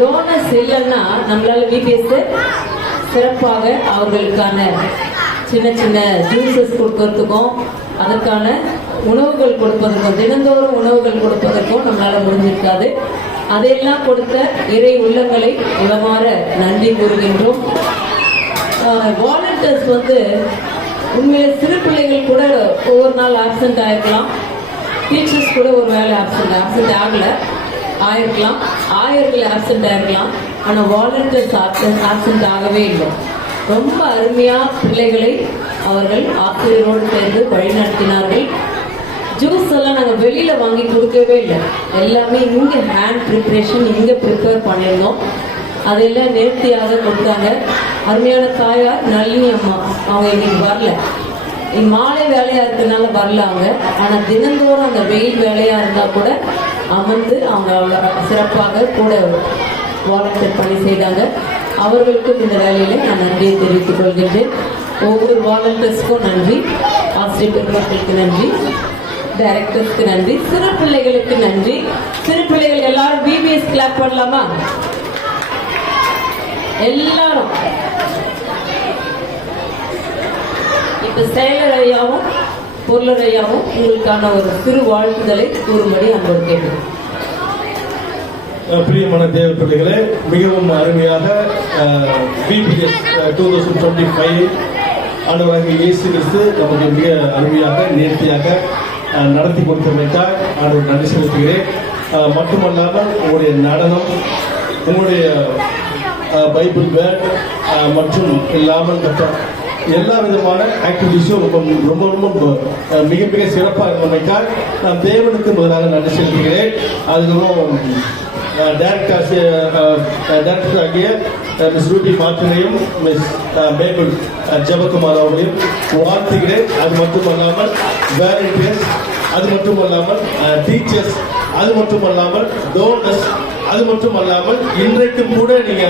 டோனஸ் இல்லைன்னா நம்மளால விபிஎஸ் சிறப்பாக அவர்களுக்கான சின்ன சின்ன ஜூஸஸ் கொடுக்கறதுக்கும் அதற்கான உணவுகள் கொடுப்பதற்கும் தினந்தோறும் உணவுகள் கொடுப்பதற்கும் நம்மளால முடிஞ்சிருக்காது. அதையெல்லாம் கொடுத்த இறை உள்ளங்களை உளமாற நன்றி கூறுகின்றோம். வாலண்டியர்ஸ் உண்மையிலே சிறு பிள்ளைகள் கூட ஒவ்வொரு நாள் ஆப்சென்ட் ஆயிருக்கலாம், டீச்சர்ஸ் கூட ஒரு வேலை ஆப்சென்ட் ஆயிருக்கலாம், ஆயர்கள் ஆப்சென்ட் ஆயிருக்கலாம். ஆனால் வாலண்டியர்ஸ் ஆப்சென்ட் ஆகவே இல்லை. ரொம்ப அருமையா பிள்ளைகளை அவர்கள் ஆசிரியரோடு சேர்ந்து வழிநடத்தினார்கள். ஜூஸ் எல்லாம் நாங்கள் வெளியில வாங்கி கொடுக்கவே இல்லை, எல்லாமே இங்க ஹேண்ட் ப்ரிப்பரேஷன் இங்க ப்ரிப்பேர் பண்ணியிருந்தோம். அதெல்லாம் நேர்த்தியாக கொடுத்தாங்க. அருமையான தாயார் நளினி அம்மா அவங்க இன்னைக்கு வரல, மாலை வேலையா இருக்கிறதுனால வரல அவங்க. ஆனா தினந்தோறும் அந்த வெயில் வேலையா இருந்தா கூட அமர்ந்து அவங்க சிறப்பாக கூட வாலண்டியர் பணி செய்தாங்க. அவர்களுக்கும் இந்த வேலையில நான் நன்றியை தெரிவித்துக் கொள்கின்றேன். ஒவ்வொரு வாலண்டியர்ஸ்க்கும் நன்றி, ஆசிரியர் பெருமக்களுக்கு நன்றி, டைரக்டர்ஸ்க்கு நன்றி, சிறு பிள்ளைகளுக்கு நன்றி. சிறு பிள்ளைகள் எல்லாரும் பிபிஎஸ் கிளாப் பண்ணலாமா? எல்லாரும் இப்ப செயலர் ஐயாவும் பொருளர் ஐயாவும் உங்களுக்கான ஒரு சிறு வாழ்த்துதலை கூறும்படி அன்போடு கேட்கிறேன். பிரியமான தேவ பிள்ளைகளே, மிகவும் அருமையாக பிபிஎஸ் 2025 ஆண்டவராகிய இயேசு கிறிஸ்து நமக்கு மிக அருமையாக நேர்த்தியாக நடத்தி கொடுத்தமைக்காக ஆண்டவர் நன்றி செலுத்துகிறேன். மட்டுமல்லாமல் உங்களுடைய நடனம், உங்களுடைய பைபிள் வேர்ட் மற்றும் இல்லாமல் மற்ற எல்லா விதமான ஆக்டிவிட்டிஸும் ரொம்ப ரொம்ப மிக மிக சிறப்பாக இருந்தமைக்காக நான் தேவனுக்கு முதலாக நன்றி செலுத்துகிறேன். அதுக்கப்புறம் டைரக்டர் ஆகிய மிஸ் ரூபி மார்டினையும் மிஸ் மேபிள் ஜெபகுமார் அவர்களையும் வாழ்த்துகிறேன். அது மட்டுமல்லாமல் வாலண்டியர்ஸ், அது மட்டுமல்லாமல் டீச்சர்ஸ், அது மட்டுமல்லாமல் டோனர்ஸ், அது மட்டுமல்லாமல் இன்றைக்கும் கூட நீங்க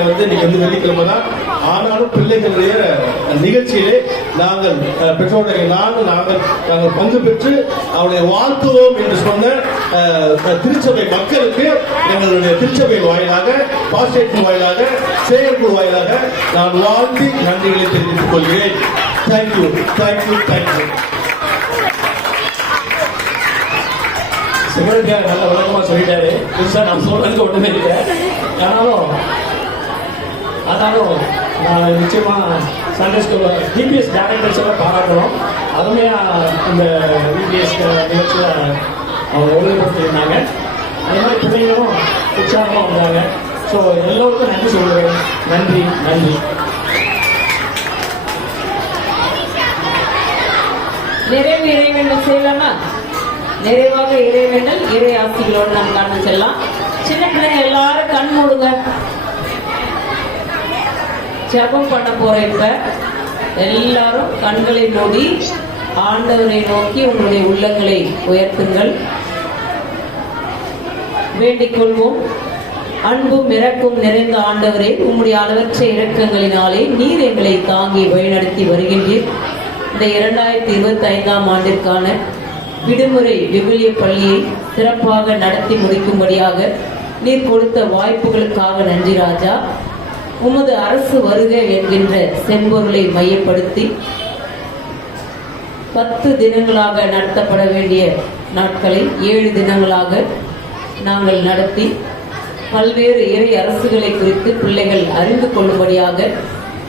வெள்ளிக்கிழமை தான் ஆனாலும் பிள்ளைகளுடைய நிகழ்ச்சியிலே நாங்கள் பெற்றோருடைய நாங்கள் பங்கு பெற்று அவளை வாழ்த்துவோம் என்று சொன்ன திருச்சபை மக்களுக்கு எங்களுடைய திருச்சபை வாயிலாக, பாஸ்டேட் வாயிலாக, செயற்குழு வாயிலாக நான் வாழ்த்தி நன்றிகளை தெரிவித்துக் கொள்கிறேன். Thank you, thank you, thank you. சிவனுக்கு நல்ல விளக்கமா சொல்லிட்டாரு. புதுசா நான் சொல்றதுக்கு ஒண்ணுமே இல்லை. ஆனாலும் நான் நிச்சயமா சண்டே ஸ்கூல் டிபிஎஸ் டைரக்டர்ஸ் எல்லாம் பாராட்டணும். அருமையா இந்த டிபிஎஸ் நிகழ்ச்சியில அவங்க ஒழுங்குபடுத்திருந்தாங்க. அதே மாதிரி பிள்ளைங்களும் உற்சாகமா வந்தாங்க. ஸோ எல்லோருக்கும் நன்றி சொல்லுவேன். நன்றி, நன்றி. நிறைவு இறைவேண்டல் செய்யலாமா? நிறைவாக இறைவேண்டல் இறை ஆசிகளோடு நாம் கடந்து செல்லலாம். சின்ன பிள்ளைங்க எல்லாரும் கண் மூடுங்க. ஜெபம் பண்ண போற இப்ப எல்லாரும் கண்களை மூடி ஆண்டவரை நோக்கி உங்களுடைய உள்ளங்களை உயர்த்துங்கள். வேண்டிக் கொள்வோம். அன்பும் இரக்கும் நிறைந்த ஆண்டவரே, உம்முடைய அளவற்ற இரக்கங்களினாலே நீர் எங்களை தாங்கி வழிநடத்தி வருகின்றீர். இந்த 2025ஆம் ஆண்டிற்கான விடுமுறை விவிலிய பள்ளியை சிறப்பாக நடத்தி முடிக்கும்படியாக நீர் கொடுத்த வாய்ப்புகளுக்காக நன்றி ராஜா. உமது அரசு வருக என்கின்ற செம்பொருளை மையப்படுத்தி 10 தினங்களாக நடத்தப்பட வேண்டிய நாட்களை 7 தினங்களாக நாங்கள் நடத்தி பல்வேறு இறை அரசுகளை குறித்து பிள்ளைகள் அறிந்து கொள்ளும்படியாக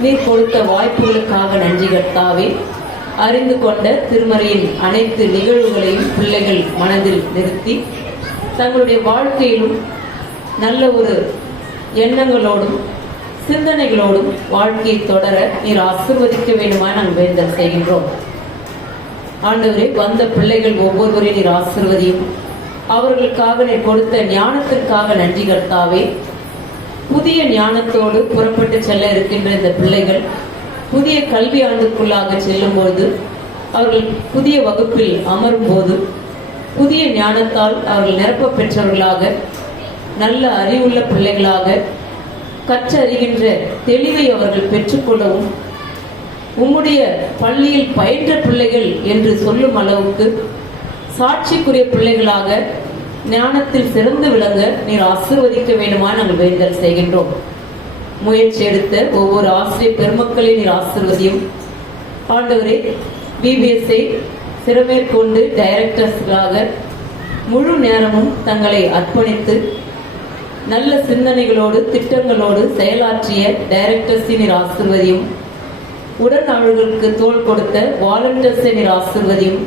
நீர் கொடுத்த வாய்ப்புகளுக்காக நன்றி கர்த்தாவே. அறிந்து கொண்ட திருமறையின் அனைத்து நிகழ்வுகளையும் பிள்ளைகள் மனதில் நிறுத்தி தங்களுடைய வாழ்க்கையிலும் நல்ல ஒரு எண்ணங்களோடும் சிந்தனைகளோடும் வாழ்க்கையை தொடர நீர் ஆசீர்வதிக்க வேண்டுமா நாங்கள் வேண்டல் செய்கின்றோம். ஆண்டவரே, வந்த பிள்ளைகள் ஒவ்வொருவரையும் நீர் ஆசீர்வதியும். அவர்களுக்காக நீர் கொடுத்த ஞானத்திற்காக நன்றி கர்த்தாவே. புதிய ஞானத்தோடு புறப்பட்டு செல்ல இருக்கின்ற இந்த பிள்ளைகள் புதிய கல்வி ஆண்டுக்குள்ளாக செல்லும் போது, அவர்கள் புதிய வகுப்பில் அமரும் போது புதிய ஞானத்தால் அவர்கள் நிரப்ப பெற்றவர்களாக, நல்ல அறிவுள்ள பிள்ளைகளாக, கற்றறிகின்ற தெளிவை அவர்கள் பெற்றுக்கொள்ளவும், உம்முடைய பள்ளியில் பயின்ற பிள்ளைகள் என்று சொல்லும் அளவுக்கு சாட்சிக்குரிய பிள்ளைகளாக ஞானத்தில் சிறந்து விளங்க நீர் ஆசீர்வதிக்க வேண்டுமா நாங்கள் வேண்டல் செய்கின்றோம். முயற்சி எடுத்த ஒவ்வொரு ஆசிரியர் பெருமக்களின் நீர் ஆசீர்வதியும். ஆண்டவரே, பிபிஎஸ்ஐ சிறமேற்கொண்டு டைரக்டர்ஸ்களாக முழு நேரமும் தங்களை அர்ப்பணித்து நல்ல சிந்தனைகளோடு திட்டங்களோடு செயலாற்றிய டைரக்டர்ஸின் ஆசீர்வதியும், உடன் அவர்களுக்கு தோள் கொடுத்த வாலண்டியர்ஸின் ஆசீர்வதியும்,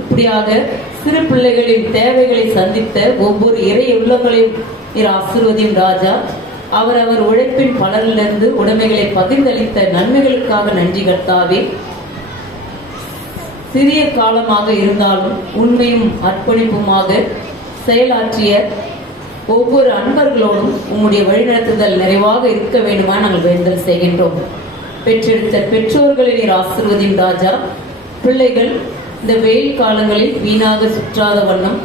இப்படியாக சிறு பிள்ளைகளின் தேவைகளை சந்தித்த ஒவ்வொரு இறை உள்ளங்களையும் நீர் ஆசீர்வதியும் ராஜா. அவர் உழைப்பின் பலனிலிருந்து உடைமைகளை பகிர்ந்தளித்த நன்மைகளுக்காக நன்றி கர்த்தாவே. சிறிய காலமாக இருந்தாலும் உண்மையும் அர்ப்பணிப்புமாக செயலாற்றிய ஒவ்வொரு அன்பர்களோடும் உம்முடைய வழிநடத்துதல் நிறைவாக இருக்க வேண்டுமா நாங்கள் வேண்டல் செய்கின்றோம். பெற்றெடுத்த பெற்றோர்களை நீர் ஆசீர்வதியும் ராஜா. பிள்ளைகள் இந்த வெயில் காலங்களில் வீணாக சுற்றாத வண்ணம்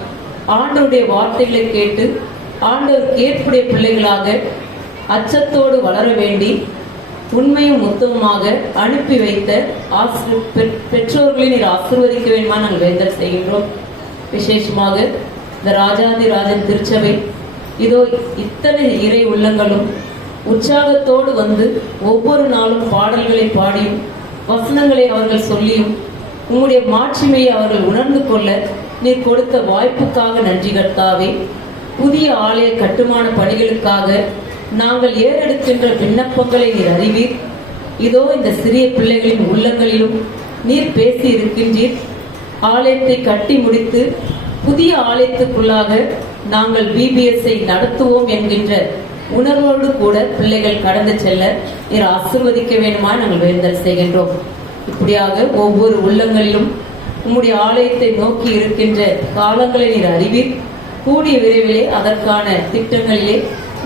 ஆண்டவருடைய வார்த்தைகளை கேட்டு ஆண்டவருக்கு ஏற்புடைய பிள்ளைகளாக அச்சத்தோடு வளர வேண்டி உண்மையும் உத்தமமாக அனுப்பி வைத்த பெற்றோர்களை நீர் ஆசீர்வதிக்க வேண்டுமா நாங்கள் வேண்டல் செய்கின்றோம். விசேஷமாக இந்த ராஜாதி ராஜன் திருச்சபை இதோ இத்தனை இறை உள்ளங்களும் உற்சாகத்தோடு வந்து ஒவ்வொரு நாளும் பாடல்களை பாடியும் வசனங்களை அவர்கள் சொல்லியும் உம்முடைய மாட்சிமையை அவர்கள் உணர்ந்து கொள்ள நீர் கொடுத்த வாய்ப்புக்காக நன்றி கர்த்தாவே. புதிய ஆலய கட்டுமான பணிகளுக்காக நாங்கள் ஏறெடுக்கின்ற விண்ணப்பங்களை நீர் அறிவீர். இதோ இந்த சிறிய பிள்ளைகளின் உள்ளங்களிலும் நீர் பேசி இருக்கின்றீர். ஆலயத்தை கட்டி முடித்து புதிய ஆலயத்துக்குள்ளாக நாங்கள் பிபிஎஸ்ஐ நடத்துவோம் என்கின்ற உணர்வோடு கூட பிள்ளைகள் கடந்து செல்ல நீர் ஆசீர்வதிக்க வேண்டுமா நாங்கள் வேண்டல் செய்கின்றோம். இப்படியாக ஒவ்வொரு உள்ளங்களிலும் உம்முடைய ஆலயத்தை நோக்கி இருக்கின்ற காலங்களை நீர் அறிவீர். கூடிய விரைவிலே அதற்கான திட்டங்களிலே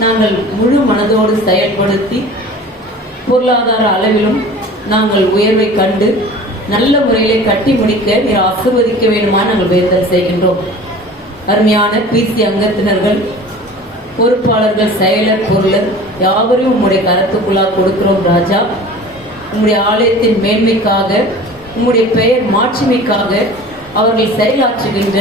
நாங்கள் முழு மனதோடு செயல்படுத்தி பொருளாதார அளவிலும் நாங்கள் உயர்வை கண்டு நல்ல முறையிலே கட்டி முடிக்க நீர் ஆசீர்வதிக்க வேண்டுமா நாங்கள் வேண்டல் செய்கின்றோம். அருமையான பிசி அங்கத்தினர்கள், பொறுப்பாளர்கள், செயலர், பொருளர் யாவரையும் உம்முடைய கரத்துக்குள்ளாக கொடுக்கிறோம் ராஜா. உம்முடைய ஆலயத்தின் மேன்மைக்காக, உம்முடைய பெயர் மாட்சிமைக்காக அவர்கள் செயலாற்றுகின்ற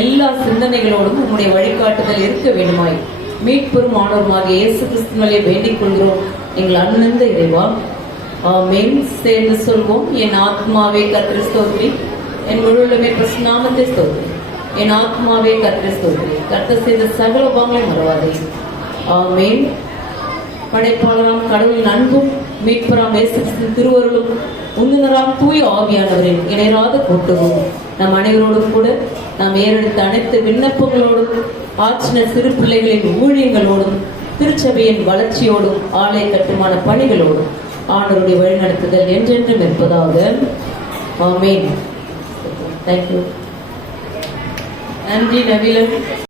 எல்லா சிந்தனைகளோடும் உம்முடைய வழிகாட்டுதல் இருக்க வேண்டுமாய் மீட்பெரும் ஆண்டவருமாகிய இயேசு கிறிஸ்துவிலே வேண்டிக் கொள்கிறோம் எங்கள் அன்பிந்த இறைவா. ஆமென். சேர்ந்து சொல்வோம். என் ஆத்மாவே கர்த்தரை ஸ்தோத்திரி, என் முழுவதுமே நாமத்தை ஸ்தோத்திரி. என் ஆத்மாவே கர்த்தரை ஸ்தோத்திரி, கர்த்தர் செய்த சகல உபங்களை மறவாதே. ஆமென். படைப்பாளராம் கடவுளின் அன்பும் மீட்பராம் இயேசு கிறிஸ்துவின் திருவருளும் உந்துனராம் தூய ஆவியானவரின் இணையராத கூட்டுவோம் நம் அனைவரோடும் கூட நாம் ஏறெடுத்த அனைத்து விண்ணப்பங்களோடும் ஆற்றின சிறு பிள்ளைகளின் ஊழியங்களோடும் திருச்சபையின் வளர்ச்சியோடும் ஆலய கட்டுமான பணிகளோடும் ஆண்டவருடைய வழிநடத்துதல் என்றென்றும் இருப்பதாக. ஆமென். தேங்க்யூ. நன்றி நவீலன்.